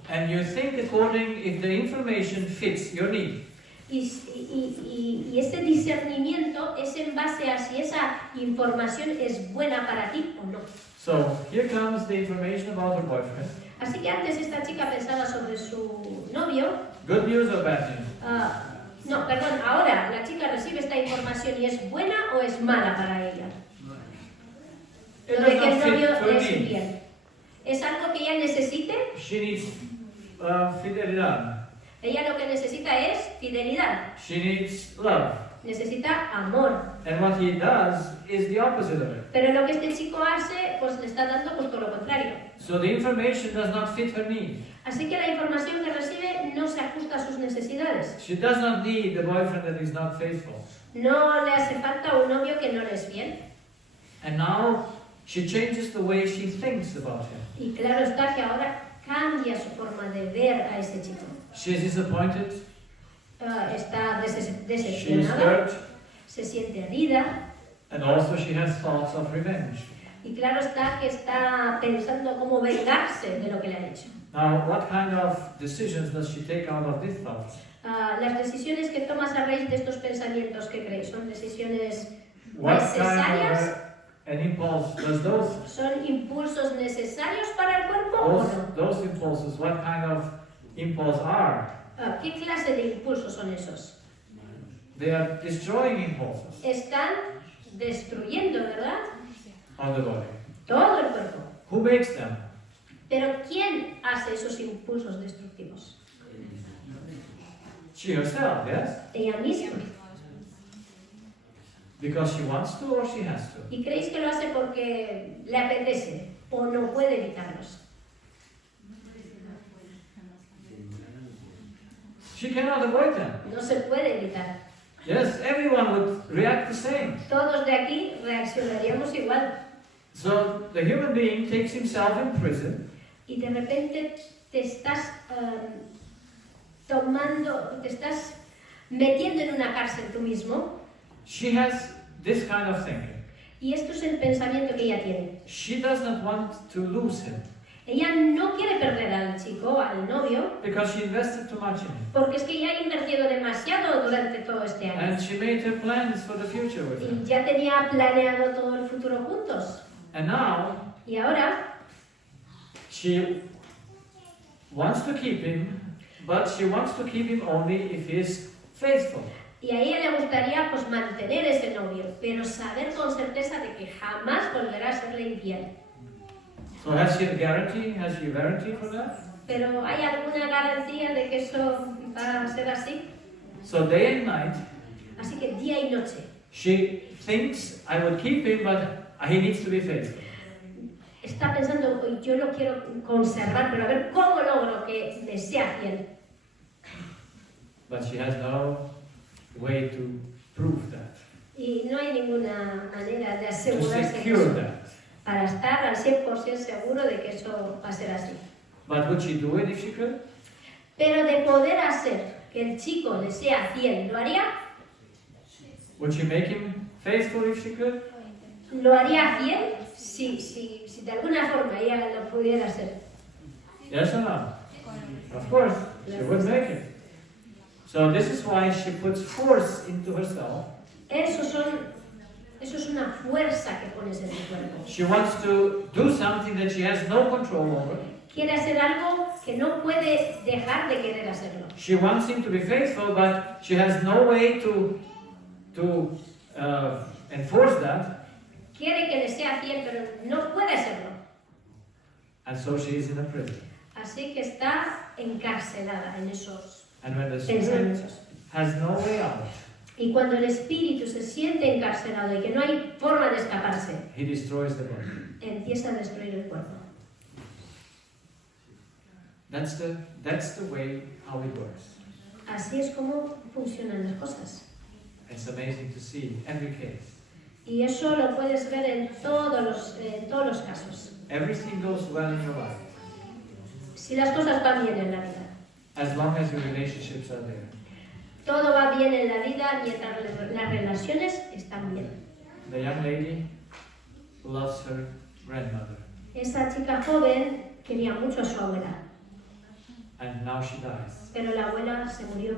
And you think according if the information fits your need. Y ese discernimiento es en base a si esa información es buena para ti o no. So here comes the information about her boyfriend. Así que antes esta chica pensaba sobre su novio. Good news or bad news? No, perdón, ahora la chica recibe esta información y es buena o es mala para ella. It Lo does de que el not fit novio her le es needs. infiel. ¿Es algo que ella necesite? She needs fidelidad. Ella lo que necesita es fidelidad. She needs love. Necesita amor. And what he does is the opposite of it. Pero lo que este chico hace, pues le está dando justo lo contrario. So the information does not fit her need. Así que la información que recibe no se ajusta a sus necesidades. She does not need the boyfriend that is not faithful. No le hace falta un novio que no le es fiel. And now she changes the way she thinks about him. Y claro está que ahora cambia su forma de ver a ese chico. She is disappointed. Está She is decepcionada, hurt. se siente herida. And also she has thoughts of revenge. Y claro está que está pensando cómo vengarse de lo que le han hecho. Now, what kind of decisions does she take out of these thoughts? Las decisiones que tomas a raíz de estos pensamientos, ¿qué crees? ¿Son decisiones What necesarias? kind of an impulse does those ¿Son impulsos necesarios para el cuerpo o no? those impulses? What kind of impulse are? ¿Qué clase de impulsos son esos? They are destroying impulses Están destruyendo, ¿verdad? on the body. Todo el cuerpo. Who makes them? Pero ¿quién hace esos impulsos destructivos? She herself, yes? Ella misma. Because she wants to or she has to? ¿Y creéis que lo hace porque le apetece o no puede evitarlos? She cannot avoid them. No se puede evitar. Yes, everyone would react the same. Todos de aquí reaccionaríamos igual. So the human being takes himself in prison. Y de repente te estás te estás metiendo en una cárcel tú mismo. She has this kind of thinking. Y esto es el pensamiento que ella tiene. She does not want to lose him Ella no quiere perder al chico, al novio, because she invested too much in him. porque es que ya ha invertido demasiado durante todo este año. And she made her plans for the future with Y him. ya tenía planeado todo el futuro juntos. And now Y ahora she wants to keep him, but she wants to keep him only if he is faithful. y a ella le gustaría pues mantener ese novio, pero saber con certeza de que jamás volverá a serle infiel. So has she a guarantee? Has she a guarantee for that? Pero ¿hay alguna garantía de que eso va a ser así? So day and night, Así que día y noche she thinks I would keep him, but he needs to be faithful. está pensando, "Uy, yo lo quiero conservar, pero a ver cómo logro que me sea fiel". But she has no way to prove that, Y no hay ninguna manera de to asegurarse de secure eso, that. para estar al 100% seguro de que eso va a ser así. But would she do it if she could? Pero de poder hacer que el chico le sea fiel, ¿lo haría? Would she make him faithful if she could? ¿Lo haría fiel? Si de alguna forma ella lo pudiera hacer. Yes or no? Of course, she would make it. So this is why she puts force into herself. Eso es una fuerza que pones en tu cuerpo. She wants to do something that she has no control over. Quiere hacer algo que no puede dejar de querer hacerlo. She wants him to be faithful, but she has no way to enforce that. Quiere que le sea fiel, pero no puede hacerlo. And so she is in a prison. Así que está encarcelada en esos And when the spirit pensamientos. has no way out, Y cuando el espíritu se siente encarcelado y que no hay forma de escaparse, he destroys the body. empieza a destruir el cuerpo. That's the way how it works. Así es como funcionan las cosas. It's amazing to see every case. Y eso lo puedes ver en todos los casos. Everything goes well in your life Si las cosas van bien en la vida, as long as your relationships are there. todo va bien en la vida mientras las relaciones están bien. The young lady loves her grandmother, Esa chica joven quería mucho a su abuela, and now she dies. pero la abuela se murió.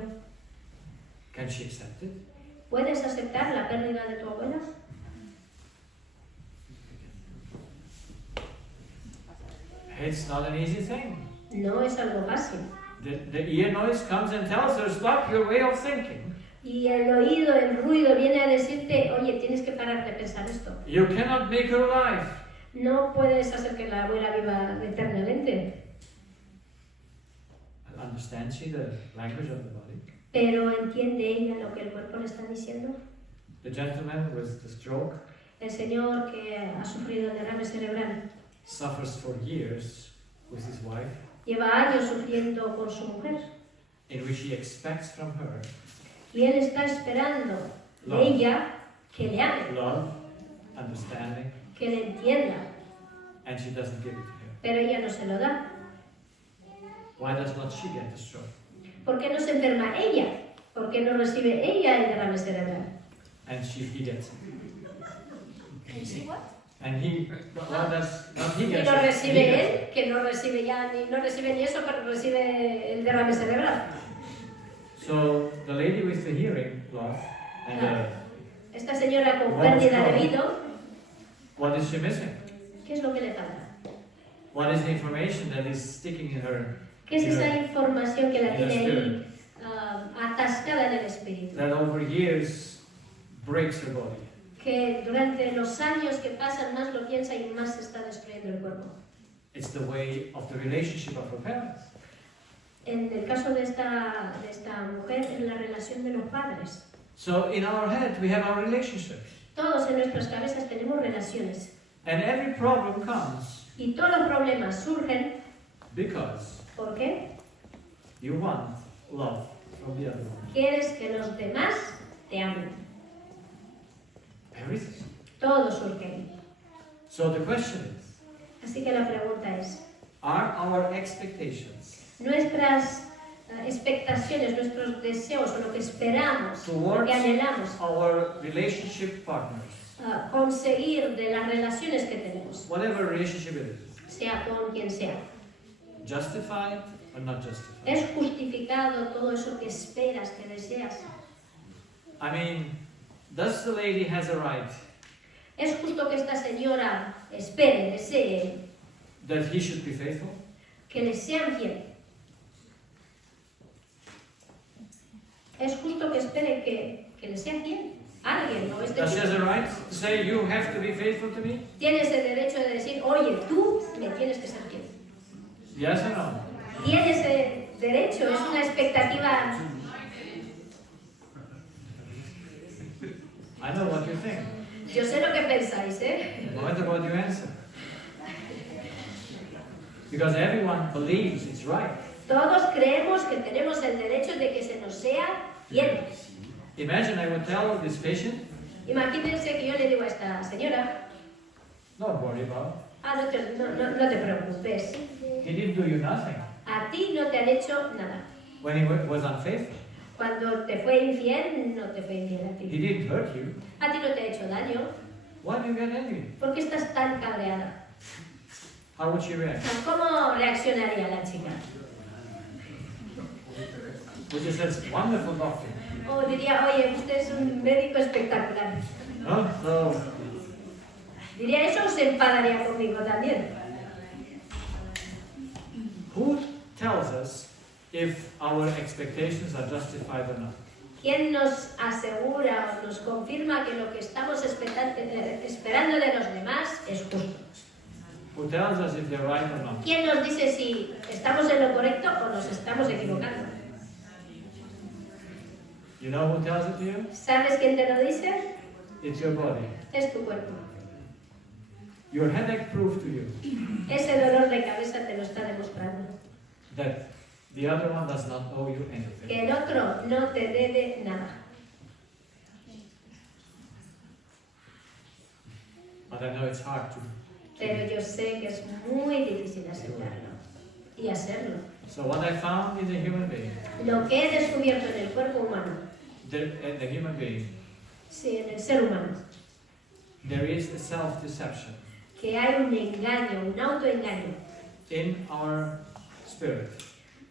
Can she accept it? ¿Puedes aceptar la pérdida de tu abuela? It's not an easy thing. No es algo fácil. The ear noise comes and tells her, stop your way of thinking. Y el oído, el ruido viene a decirte, oye, tienes que parar de pensar esto. You cannot make her alive. No puedes hacer que la abuela viva eternamente. Understands she the language of the body? Pero ¿entiende ella lo que el cuerpo le está diciendo? The gentleman with the stroke El señor que ha sufrido el derrame cerebral suffers for years with his wife, lleva años sufriendo con su mujer in which he expects from her y él está esperando de Love. ella que le ame, love, understanding, que le entienda, and she doesn't give it to him. pero ella no se lo da. Why does not she get the stroke? ¿Por qué no se enferma ella? ¿Por qué no recibe ella el derrame cerebral? And he gets it. ¿And she what? And he, well, that's not he Y gets lo it. He recibe gets él, it. que no recibe ni eso, pero recibe el derrame cerebral. So the lady with the hearing loss and Esta señora con Vamos, pérdida de vamos. oído, what is she missing? ¿qué es lo que le falta? What is the information that is sticking in her? ¿Qué es esa Yeah. información que la In the tiene ahí spirit. atascada en el espíritu? That over years breaks her body. Que durante los años que pasan más lo piensa y más se está destruyendo el cuerpo. It's the way of the relationship of her parents. En el caso de esta mujer, es la relación de los padres. So in our head we have our relationships. Todos en nuestras cabezas tenemos relaciones. And every problem comes Y todos los problemas surgen, because ¿por qué? you want love from the other one. Quieres que los demás te amen. Everything. Todo surge ahí. So the question is, Así que la pregunta es, are our expectations nuestras expectaciones, nuestros deseos o lo que esperamos, lo que anhelamos, our relationship partners, conseguir de las relaciones que tenemos, whatever relationship it is, sea con quien sea, justified or not justified? ¿es justificado todo eso que esperas, que deseas? I mean, does the lady has a right ¿Es justo que esta señora espere, desee that he should be faithful? que le sean fiel? ¿Es justo que espere que le sea fiel? Alguien, ¿no? Does she has a right to say, you have to be faithful to me? Tienes el derecho de decir, oye, tú me tienes que ser fiel. Yes or no? Tienes ese derecho, es una expectativa. I know what you think. Yo sé lo que pensáis, ¿eh? What about your answer? Because everyone believes it's right. Todos creemos que tenemos el derecho de que se nos sea fiel. Imagine I would tell this patient, Imagínense que yo le digo a esta señora, don't worry about no te preocupes, it. He didn't do you nothing. a ti no te han hecho nada. When he was unfaithful, Cuando te fue infiel, no te fue infiel a he ti. didn't hurt you. A ti no te ha hecho daño. Why do you get angry? ¿Por qué estás tan cabreada? How would she react? ¿Cómo reaccionaría la chica? Would you say, wonderful doctor? O diría, oye, usted es un médico espectacular. No? So, Diría eso o se enfadaría conmigo también. who tells us if our expectations are justified or not? ¿Quién nos asegura o nos confirma que lo que estamos esperando de los demás es justo? Who tells us if they're right or not? ¿Quién nos dice si estamos en lo correcto o nos estamos equivocando? You know who tells it to you? ¿Sabes quién te lo dice? It's your body. Es tu cuerpo. Your headache proved to you Ese dolor de cabeza te lo está demostrando. that the other one does not owe you Que anything. el otro no te debe nada. But I know it's hard to. Pero yo sé que es muy difícil aceptarlo y hacerlo. So what I found in the human being, Lo que he descubierto en el cuerpo humano, the human being, sí, en el ser humano, there is a self-deception que hay un engaño, un autoengaño, in our spirit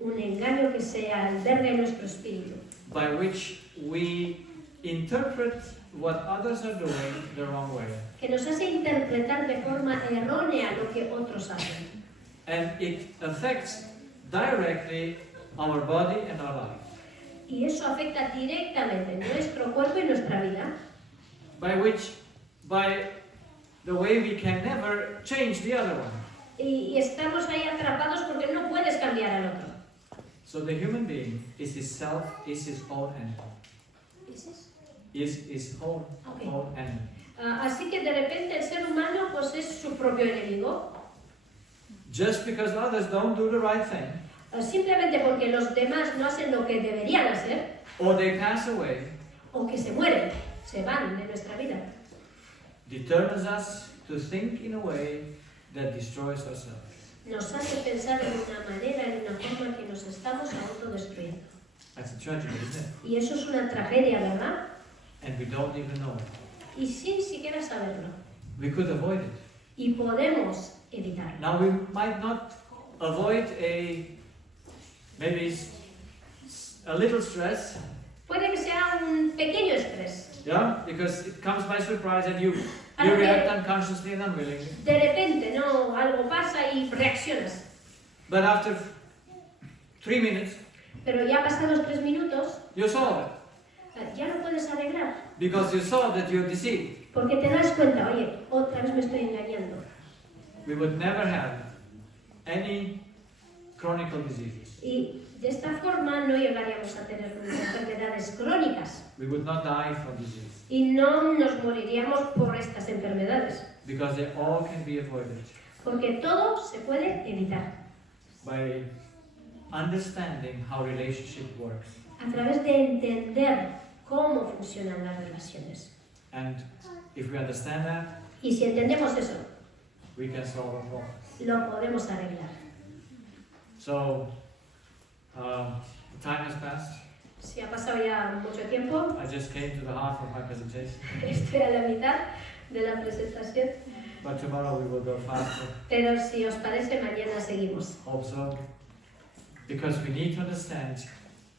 un engaño que se alberga en nuestro espíritu, by which we interpret what others are doing the wrong way. que nos hace interpretar de forma errónea lo que otros hacen. And it affects directly our body and our life. Y eso afecta directamente nuestro cuerpo y nuestra vida, By the way we can never change the other one. y estamos ahí atrapados porque no puedes cambiar al otro. So the human being is his own enemy. Is his own enemy. Así que de repente el ser humano pues es su propio enemigo, Just because others don't do the right thing, simplemente porque los demás no hacen lo que deberían hacer, or they pass away, o que se mueren, se van de nuestra vida. determines us to think in a way that destroys ourselves. Nos hace pensar de una manera, en una forma que nos estamos autodestruyendo. That's a tragedy, isn't it? Y eso es una tragedia, ¿verdad? And we don't even know it. Y sin siquiera saberlo. We could avoid it. Y podemos evitarlo. Now we might not avoid maybe a little stress, Puede que sea un pequeño estrés. yeah, because it comes by surprise and you react unconsciously and unwillingly. De repente, ¿no? Algo pasa y reaccionas. But after 3 minutes, Pero ya pasados 3 minutos, you solve it ya lo puedes arreglar. because you saw that you're deceived. Porque te das cuenta, oye, otra vez me estoy engañando. We would never have any chronic diseases. Y de esta forma no llegaríamos a tener enfermedades crónicas. We would not die from disease Y no nos moriríamos por estas enfermedades. because they all can be avoided Porque todo se puede evitar. by understanding how relationship works. a través de entender cómo funcionan las relaciones. And if we understand that, Y si entendemos eso, we can solve our problems. lo podemos arreglar. So, the time has passed. Si ha pasado ya mucho tiempo, I just came to the half of my presentation, estoy a la mitad de la presentación, but tomorrow we will go faster. pero si os parece, mañana seguimos. Hope so. Because we need to understand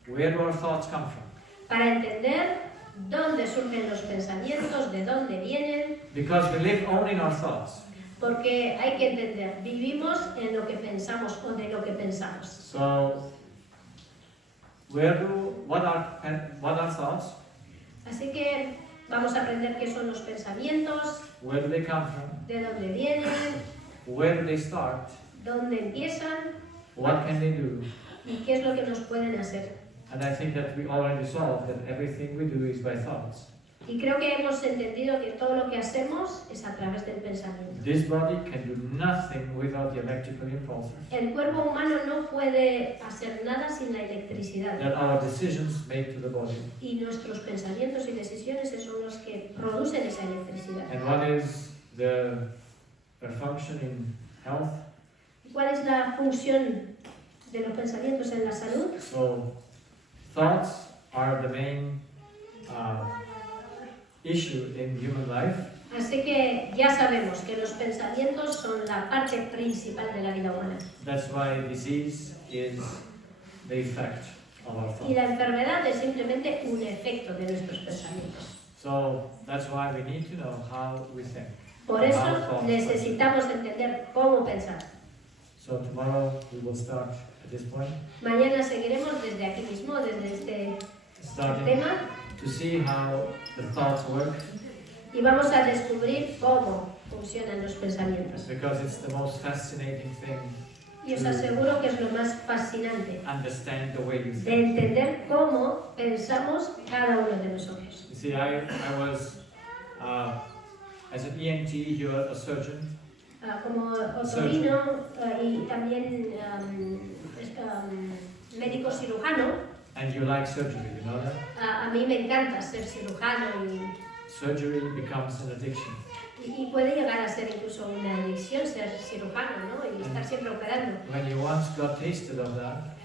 where do our thoughts come from. Para entender dónde surgen los pensamientos, de dónde vienen, Because we live only in our thoughts. porque hay que entender, vivimos en lo que pensamos o de lo que pensamos. So, what are thoughts? Así que vamos a aprender qué son los pensamientos, Where do they come from? de dónde vienen, Where do they start? dónde empiezan What can they do? y qué es lo que nos pueden hacer. And I think that we already solved that everything we do is by thoughts. Y creo que hemos entendido que todo lo que hacemos es a través del pensamiento. This body can do nothing without the electrical impulses El cuerpo humano no puede hacer nada sin la electricidad. that our decisions make to the body. Y nuestros pensamientos y decisiones son los que producen esa electricidad. And what is the function in health? ¿Cuál es la función de los pensamientos en la salud? So, thoughts are the main issue in human life. Así que ya sabemos que los pensamientos son la parte principal de la vida humana. That's why disease is the effect of our Y thoughts. la enfermedad es simplemente un efecto de nuestros pensamientos. So, that's why we need to know how we think. Por eso necesitamos entender cómo pensar. So, tomorrow we will start at this point, Mañana seguiremos desde aquí mismo, desde este starting tema, to see how the thoughts work, y vamos a descubrir cómo funcionan los pensamientos. because it's the most fascinating thing Y os aseguro que es lo más fascinante, understand the way you de think. entender cómo pensamos cada uno de nosotros. You see, I was as an ENT here, a surgeon, Como otorrino y también médico cirujano, and you like surgery, you know that? a mí me encanta ser cirujano Surgery becomes an addiction. y puede llegar a ser incluso una adicción ser cirujano, ¿no? Y estar siempre operando. When you once got tasted of that,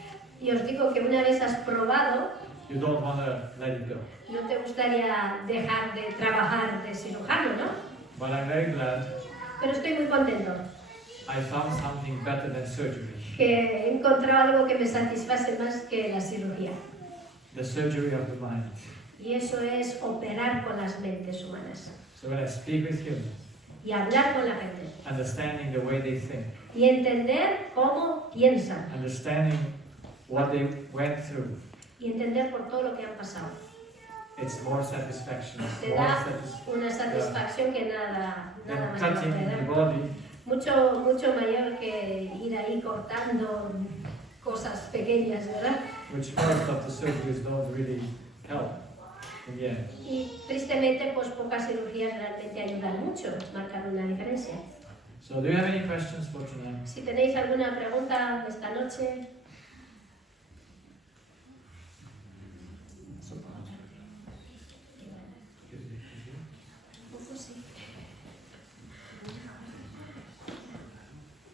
Y os digo que una vez has probado, you don't want to let it go. no te gustaría dejar de trabajar de cirujano, ¿no? But I'm very glad Pero estoy muy contento I found something better than surgery. que he encontrado algo que me satisface más que la cirugía. The surgery of the mind. Y eso es operar con las mentes humanas So when I speak with humans, y hablar con la gente understanding the way they think, y entender cómo piensan understanding what they went through, y entender por todo lo que han pasado. it's more satisfaction. Te More da satisfaction una satisfacción que nada than más cutting puede the dar. body. Mucho mayor que ir ahí cortando cosas pequeñas, ¿verdad? Which most of the surgeries don't really help in the end. Y tristemente, pues pocas cirugías realmente ayudan mucho, marcan una diferencia. So do you have any questions for tonight? Si tenéis alguna pregunta esta noche,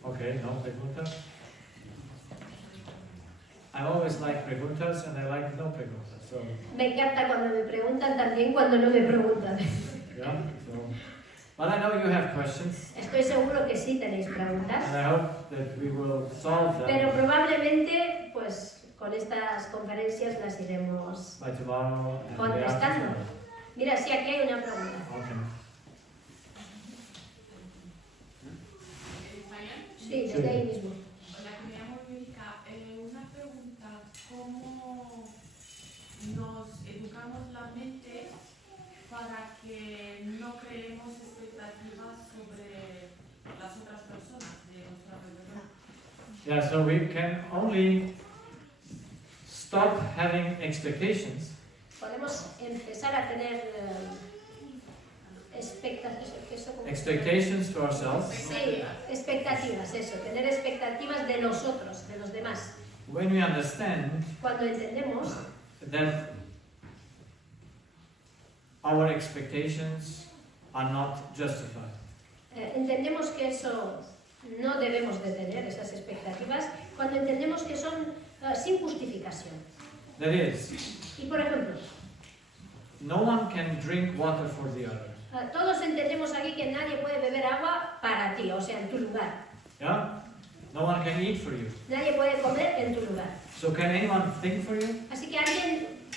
Okay, no preguntas? I always like preguntas and I like no preguntas. So, me encanta cuando me preguntan, también cuando no me preguntan. yeah. So, but I know you have questions Estoy seguro que sí tenéis preguntas, and I hope that we will solve pero them probablemente, pues con estas conferencias las iremos by tomorrow and the day after contestando. tomorrow. Mira, sí, aquí hay una pregunta. Okay. Sí, desde ahí mismo. Hola, me llamo Mónica. Una pregunta, ¿cómo nos educamos la mente para que no creemos expectativas sobre las otras personas de nuestra alrededor? Yeah, so we can only stop having expectations Podemos empezar a tener expectations to ourselves Sí, expectativas, eso, tener expectativas de los otros, de los demás. when we understand Cuando entendemos that our expectations are not justified. Entendemos que eso no debemos de tener, esas expectativas, cuando entendemos que son sin justificación. That is, Y por ejemplo, no one can drink water for the other. todos entendemos aquí que nadie puede beber agua para ti, o sea, en tu lugar. Yeah? No one can eat for you. Nadie puede comer en tu lugar. So can anyone think for you? Así que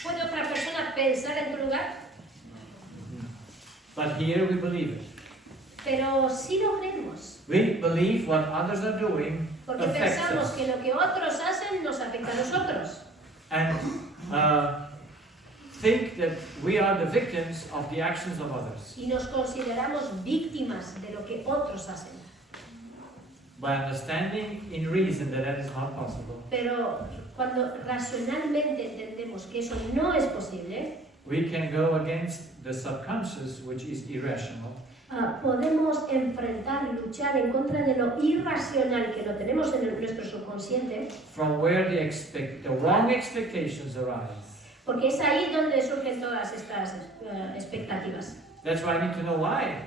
¿puede otra persona pensar en tu lugar? But here we believe it. Pero sí lo creemos, We believe what others are doing porque affects pensamos us. que lo que otros hacen nos afecta a nosotros. And think that we are the victims of the actions of others. Y nos consideramos víctimas de lo que otros hacen. By understanding in reason that that is not possible, Pero cuando racionalmente entendemos que eso no es posible, we can go against the subconscious, which is irrational, podemos enfrentar y luchar en contra de lo irracional que lo tenemos en nuestro subconsciente, from where the wrong expectations arise. porque es ahí donde surgen todas estas expectativas. That's why I need to know why.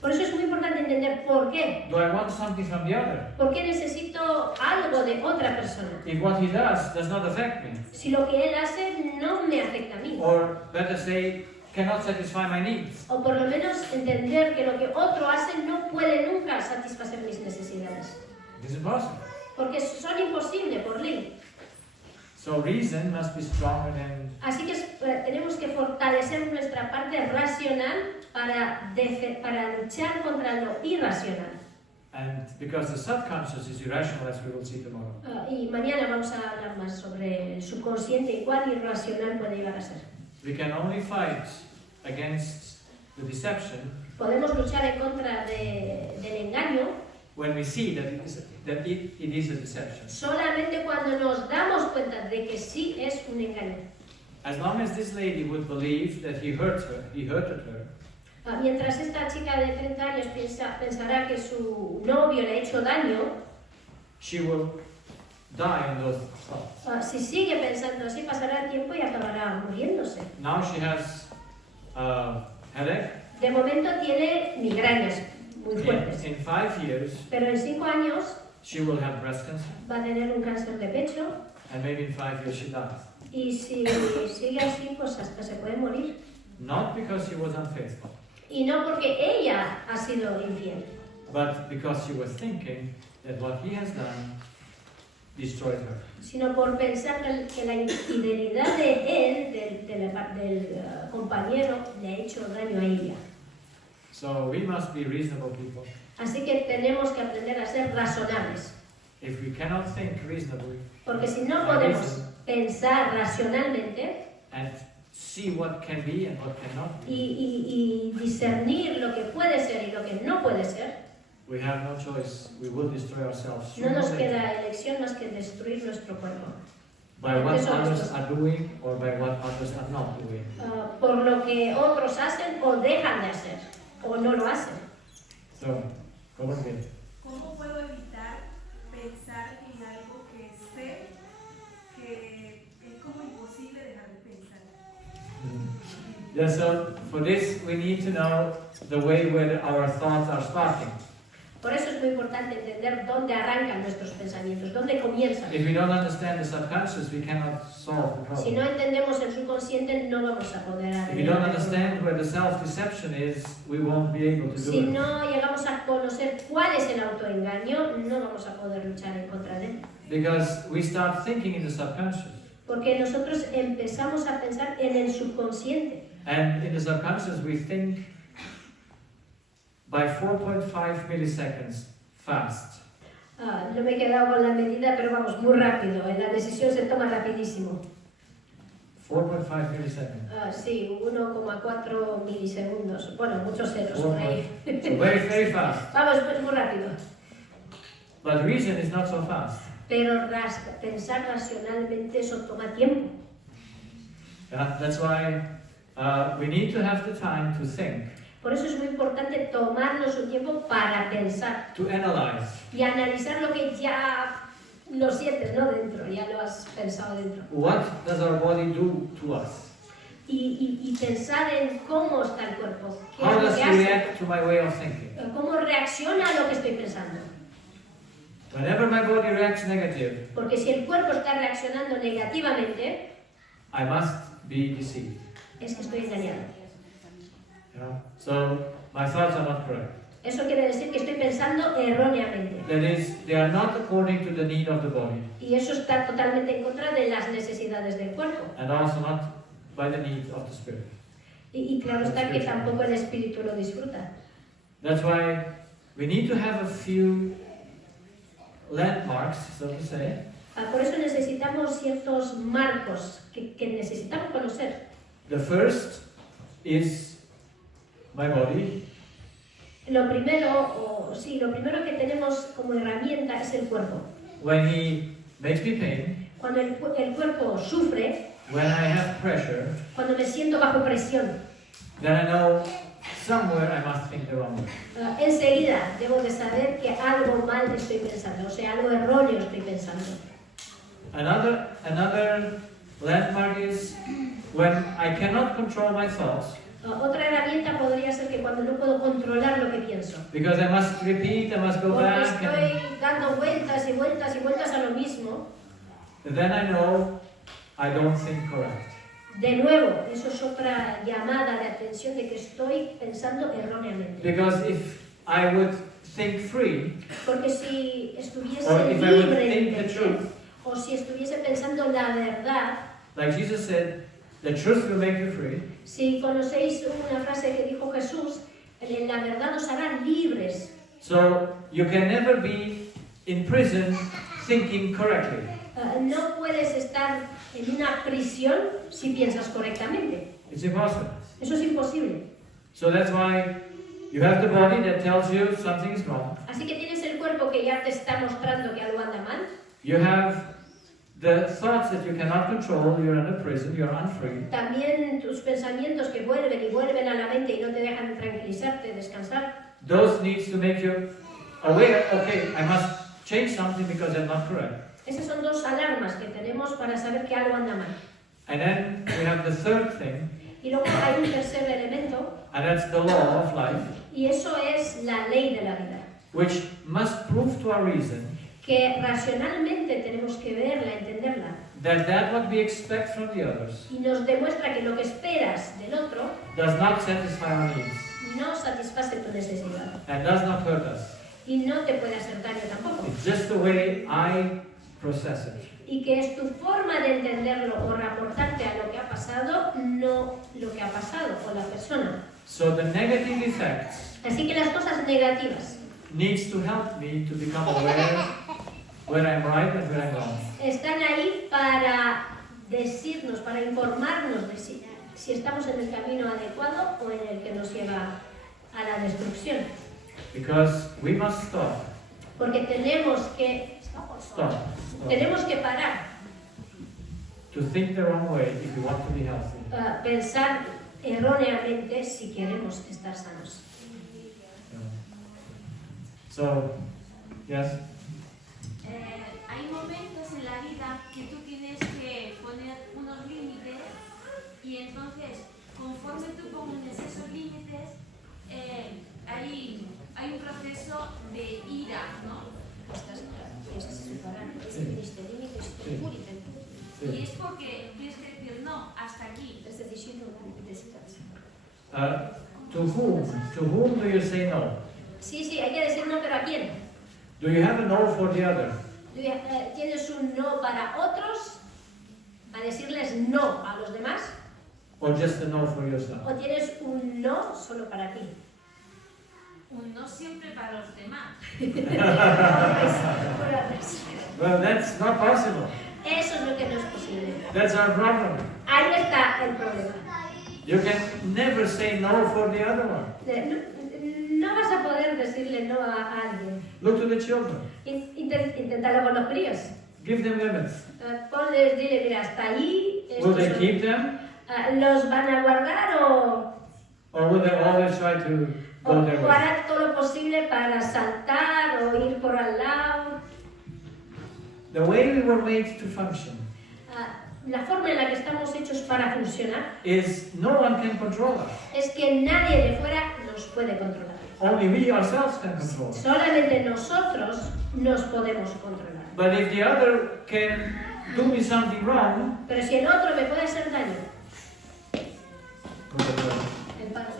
Por eso es muy importante entender por qué. Do I want something from the other? ¿Por qué necesito algo de otra persona? If what he does not affect me, Si lo que él hace no me afecta a mí. or better say, cannot satisfy my needs. O por lo menos entender que lo que otro hace no puede nunca satisfacer mis necesidades. It is impossible. Porque son imposibles por ley. So reason must be stronger than. Así que tenemos que fortalecer nuestra parte racional para luchar contra lo irracional. And because the subconscious is irrational, as we will see tomorrow. Y mañana vamos a hablar más sobre el subconsciente y cuán irracional puede llegar a ser. We can only fight against the deception Podemos luchar en contra del engaño when we see that it is a deception. solamente cuando nos damos cuenta de que sí es un engaño. As long as this lady would believe that he hurted her, Mientras esta chica de 30 años pensará que su novio le ha hecho daño, she will die in those thoughts. si sigue pensando así pasará el tiempo y acabará muriéndose. Now she has headache. De momento tiene migrañas muy fuertes, In 5 years, pero en 5 años she will have breast cancer, va a tener un cáncer de pecho and maybe in 5 years she dies. y si sigue así pues hasta se puede morir. Not because she was unfaithful, Y no porque ella ha sido infiel, but because she was thinking that what he has done destroyed her. sino por pensar que la infidelidad de él, del compañero, le ha hecho daño a ella. So we must be reasonable people. Así que tenemos que aprender a ser razonables, If we cannot think reasonably porque si no podemos pensar racionalmente and see what can be and what cannot be, y discernir lo que puede ser y lo que no puede ser, we have no choice. We will destroy ourselves no sooner nos or later queda elección más que destruir nuestro cuerpo. by what Eso es. others are doing or by what others are not doing. Por lo que otros hacen o dejan de hacer, o no lo hacen. So, come on, again. ¿Cómo puedo evitar pensar en algo que sé que es como imposible dejar de pensar? Yeah, so for this we need to know the way where our thoughts are starting. Por eso es muy importante entender dónde arrancan nuestros pensamientos, dónde comienzan. If we don't understand the subconscious, we cannot solve the Si no problem. entendemos el subconsciente, no vamos a poder If we don't understand where the self-deception is, we won't be able to do Si it. no llegamos a conocer cuál es el autoengaño, no vamos a poder luchar en contra de él. Because we start thinking in the subconscious. Porque nosotros empezamos a pensar en el subconsciente. And in the subconscious, we think by 4.5 milliseconds fast. No me he quedado con la medida, pero vamos, muy rápido. La decisión se toma rapidísimo. 4.5 milliseconds. Sí, 1,4 milisegundos. Bueno, muchos ceros por ahí. So very, very fast. Vamos, pues muy rápido. But reason is not so fast. Pero pensar racionalmente eso toma tiempo. Yeah, that's why we need to have the time to think, Por eso es muy importante tomarnos un tiempo para pensar to analyze, y analizar lo que ya lo sientes, ¿no? Dentro, ya lo has pensado dentro. What does our body do to us? Y pensar en cómo está el cuerpo, qué How es lo does que it hace, react to my way of thinking? cómo reacciona a lo que estoy pensando. Whenever my body reacts negative, Porque si el cuerpo está reaccionando negativamente, I must be deceived. es que estoy engañado. Yeah? So my thoughts are not correct. Eso quiere decir que estoy pensando erróneamente. That is, they are not according to the need of the body, Y eso está totalmente en contra de las necesidades del cuerpo. and also not by the needs of the spirit. Y claro está que tampoco el espíritu lo disfruta. That's why we need to have a few landmarks, so to say, Por eso necesitamos ciertos marcos que necesitamos conocer. The first is my body, Lo primero que tenemos como herramienta es el cuerpo. when he makes me pain, Cuando el cuerpo sufre, when I have pressure, cuando me siento bajo presión, then I know somewhere I must think the wrong way. enseguida debo de saber que algo mal estoy pensando, o sea, algo erróneo estoy pensando. Another landmark is when I cannot control my thoughts, Otra herramienta podría ser que cuando no puedo controlar lo que pienso, because I must repeat, I must go porque back, estoy dando vueltas y vueltas y vueltas a lo mismo, and then I know I don't think correct. de nuevo, eso es otra llamada de atención de que estoy pensando erróneamente. Because if I would think free, Porque si estuviese or if I would libre de think the intención, truth, o si estuviese pensando la verdad, like Jesus said, the truth will make you free. si conocéis una frase que dijo Jesús, la verdad os hará libres. So you can never be in prison thinking correctly. No puedes estar en una prisión si piensas correctamente. It's impossible. Eso es imposible. So that's why you have the body that tells you something is wrong. Así que tienes el cuerpo que ya te está mostrando que algo anda mal. You have the thoughts that you cannot control. You're in a prison. You're unfree. También tus pensamientos que vuelven y vuelven a la mente y no te dejan tranquilizarte, descansar. Those needs to make you aware. Okay, I must change something because I'm not correct. Esas son dos alarmas que tenemos para saber que algo anda mal. And then we have the third thing, Y luego hay un tercer elemento, and that's the law of life, y eso es la ley de la vida, which must prove to our reason que racionalmente tenemos que verla, entenderla, that what we expect from the others y nos demuestra que lo que esperas del otro does not satisfy our needs no satisface tu necesidad and does not hurt us. y no te puede hacer daño tampoco. It's just the way I process it. Y que es tu forma de entenderlo o reportarte a lo que ha pasado, no lo que ha pasado con la persona. So the negative effects Así que las cosas negativas needs to help me to become aware where I'm right and where I'm wrong. están ahí para decirnos, para informarnos de si estamos en el camino adecuado o en el que nos lleva a la destrucción. Because we must stop. Porque tenemos que parar, To think the wrong way if you want to be healthy. pensar erróneamente si queremos estar sanos. So, yes? Hay momentos en la vida que tú tienes que poner unos límites y entonces, conforme tú pones esos límites, hay un proceso de ira, ¿no? Y es porque tienes que decir no, hasta aquí. To whom do you say no? Sí, hay que decir no, pero ¿a quién? Do you have a no for the other? ¿Tienes un no para otros? ¿A decirles no a los demás? Or just a no for yourself? ¿O tienes un no solo para ti? Un no siempre para los demás. Well, that's not possible. Eso es lo que no es posible. That's our problem. Ahí está el problema. You can never say no for the other one. No vas a poder decirle no a alguien. Look to the children. Inténtalo con los críos. Give them limits. Dile, mira, hasta ahí. Will they keep them? ¿Los van a guardar Or will they always try to go their way? harán todo lo posible para saltar o ir por al lado? the way we were made to function La forma en la que estamos hechos para funcionar is no one can control us. es que nadie de fuera nos puede controlar. Only we ourselves can control us. Solamente nosotros nos podemos controlar. But if the other can do me something wrong, Pero si el otro me puede hacer daño, el padre.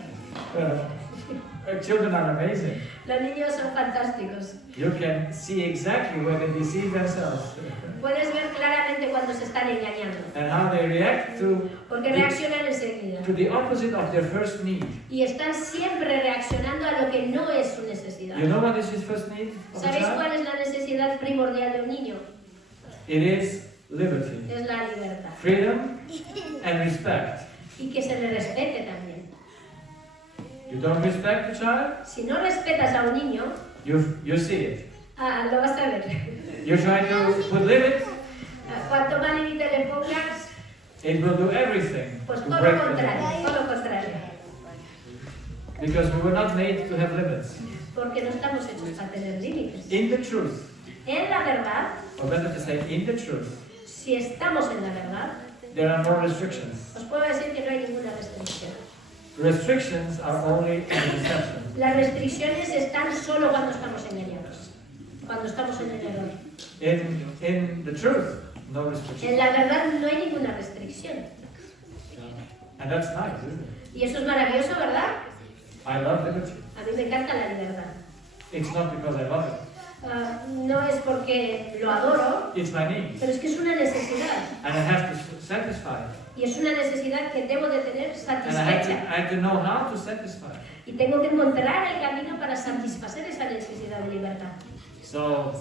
Children are amazing. Los niños son fantásticos. You can see exactly when they deceive themselves Puedes ver claramente cuando se están engañando, and how they react porque reaccionan enseguida. to the opposite of their first need. Y están siempre reaccionando a lo que no es su necesidad. You know what is his first need of a ¿Sabéis child? cuál es la necesidad primordial de un niño? It is liberty, Es la libertad. freedom, and respect. Y que se le respete también. You don't respect the child, Si no respetas a un niño, you see it. lo vas a ver. You try to put limits, Cuanto más límite le pongas, it will do everything pues to todo break lo the limits. contrario, todo lo contrario. Because we were not made to have limits. Porque no estamos hechos para tener límites. In the truth, En la verdad, or better to say, in the truth, si estamos en la verdad, there are no restrictions. os puedo decir que no hay ninguna restricción. Restrictions are only in deception. Las restricciones están solo cuando estamos engañados, cuando estamos en el error. In the truth, no En restrictions. la verdad no hay ninguna restricción. And that's nice, isn't it? Y eso es maravilloso, ¿verdad? I love liberty. A mí me encanta la libertad. It's not because I love it. No es porque lo adoro, It's my need. pero es que es una necesidad. And I have to satisfy it. Y es una necesidad que debo de tener And satisfecha. I have to know how to satisfy it. Y tengo que encontrar el camino para satisfacer esa necesidad de libertad. So,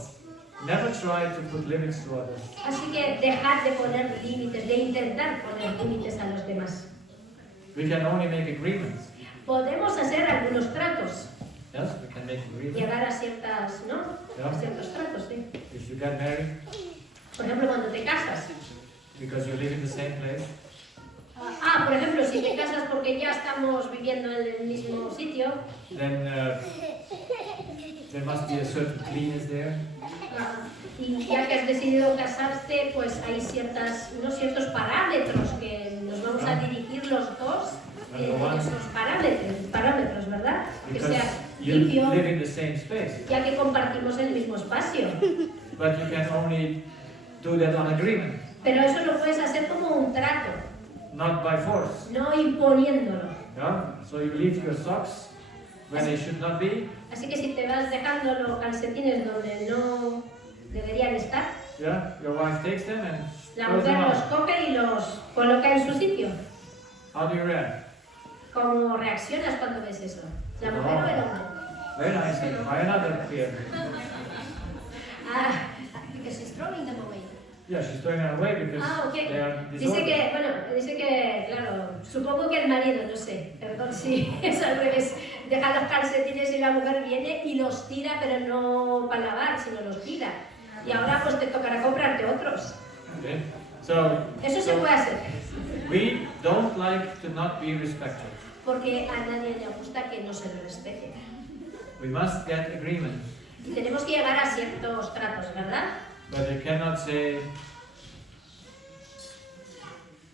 never try to put limits to others. Así que dejad de poner límites, de intentar poner límites a los demás. We can only make agreements. Podemos hacer algunos tratos, Yes, we can make agreements. llegar a ciertas, ¿no? A ciertos tratos, sí. If you get married Por ejemplo, cuando te casas. because you live in the same place, Por ejemplo, si te casas porque ya estamos viviendo en el mismo sitio, then there must be a certain cleanness there. y ya que has decidido casarte, pues hay unos ciertos parámetros que nos vamos a dirigir los dos en esos parámetros, ¿verdad? Que Because sea you limpio, live in the same space. ya que compartimos el mismo espacio. But you can only do that on agreement, Pero eso lo puedes hacer como un trato, not by force. no imponiéndolo. Yeah? So you leave your socks where they should not be. Así que si te vas dejando los calcetines donde no deberían estar, Yeah? Your wife takes them and la throws them mujer los out. coge y los coloca en su sitio. How do you react? ¿Cómo reaccionas cuando ves eso? ¿La mujer o el hombre? Very nice. Why another here? Because she's throwing them away. Yeah, she's throwing them away because Ok. they are Dice que, claro, supongo que el marido, no sé, perdón si es al revés, deja los calcetines y la mujer viene y los tira, pero no para lavar, sino los tira. Y ahora pues te tocará comprarte otros. Okay. So, Eso se puede hacer, we don't like to not be respected. porque a nadie le gusta que no se le respete. We must get agreement. Y tenemos que llegar a ciertos tratos, ¿verdad? But you cannot say,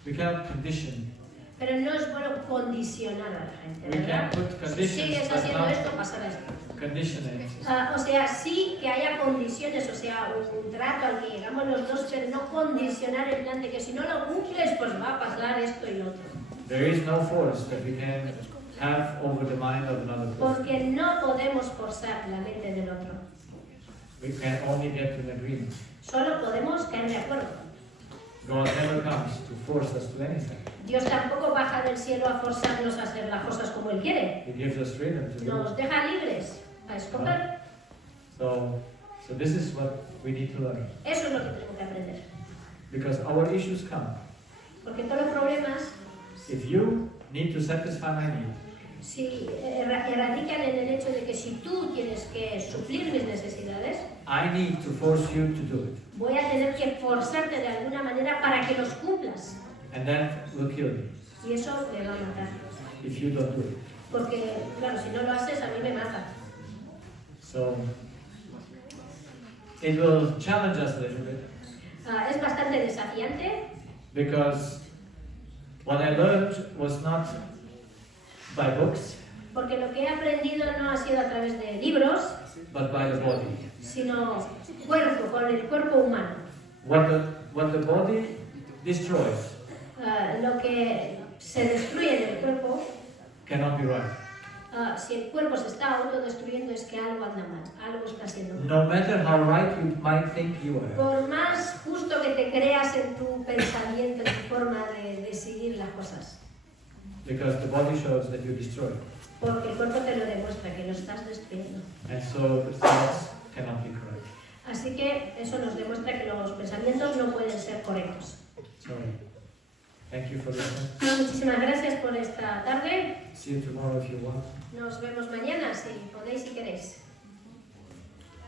we cannot condition. Pero no es bueno condicionar a la gente, We ¿verdad? can put Si conditions, sigues but haciendo not esto, pasará esto. conditioning. O sea, sí que haya condiciones, o sea, un trato al que llegamos los dos, pero no condicionar el plan de que si no lo cumples, pues va a pasar esto y lo otro. There is no force that we can have over the mind of another person. Porque no podemos forzar la mente del otro. We can only get to an agreement. Solo podemos caer de acuerdo. God never comes to force us to anything. Dios tampoco baja del cielo a forzarnos a hacer las cosas como Él quiere. He gives us freedom to do. Nos deja libres a escoger. So this is what we need to learn. Eso es lo que tenemos que aprender. Because our issues come. Porque todos los problemas, If you need to satisfy my need, si radican en el hecho de que si tú tienes que suplir mis necesidades, I need to force you to do it. voy a tener que forzarte de alguna manera para que los cumplas. And that will kill you Y eso me va a matar. if you don't do it. Porque, claro, si no lo haces, a mí me mata. So it will challenge us a little bit. Es bastante desafiante because what I learned was not by books, porque lo que he aprendido no ha sido a través de libros, but by the body. sino con el cuerpo humano. What the body destroys Lo que se destruye en el cuerpo, cannot be right. si el cuerpo se está autodestruyendo es que algo anda mal, algo está siendo mal. No matter how right you might think you are, Por más justo que te creas en tu pensamiento, en tu forma de seguir las cosas, because the body shows that you destroy. porque el cuerpo te lo demuestra, que lo estás destruyendo. And so the thoughts cannot be correct. Así que eso nos demuestra que los pensamientos no pueden ser correctos. Sorry. Thank you for listening. Muchísimas gracias por esta tarde. See you tomorrow if you want. Nos vemos mañana, si podéis y queréis.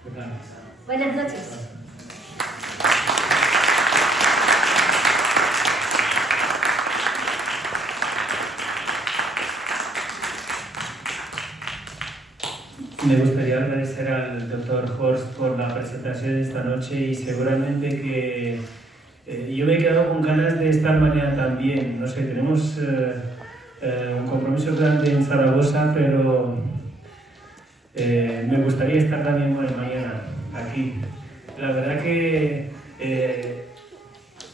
Good night. Buenas noches. Me gustaría agradecer al Dr. Horst por la presentación de esta noche y seguramente que yo me he quedado con ganas de estar mañana también. No sé, tenemos un compromiso grande en Zaragoza, pero me gustaría estar también mañana aquí. La verdad que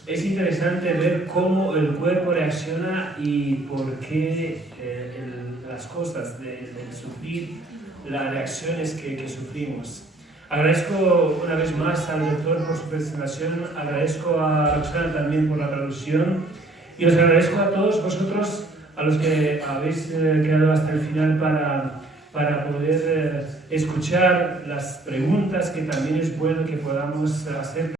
es interesante ver cómo el cuerpo reacciona y por qué las cosas del sufrir, las reacciones que sufrimos. Agradezco una vez más al doctor por su presentación, agradezco a Roxana también por la traducción y os agradezco a todos vosotros, a los que habéis quedado hasta el final para poder escuchar las preguntas que también es bueno que podamos hacer.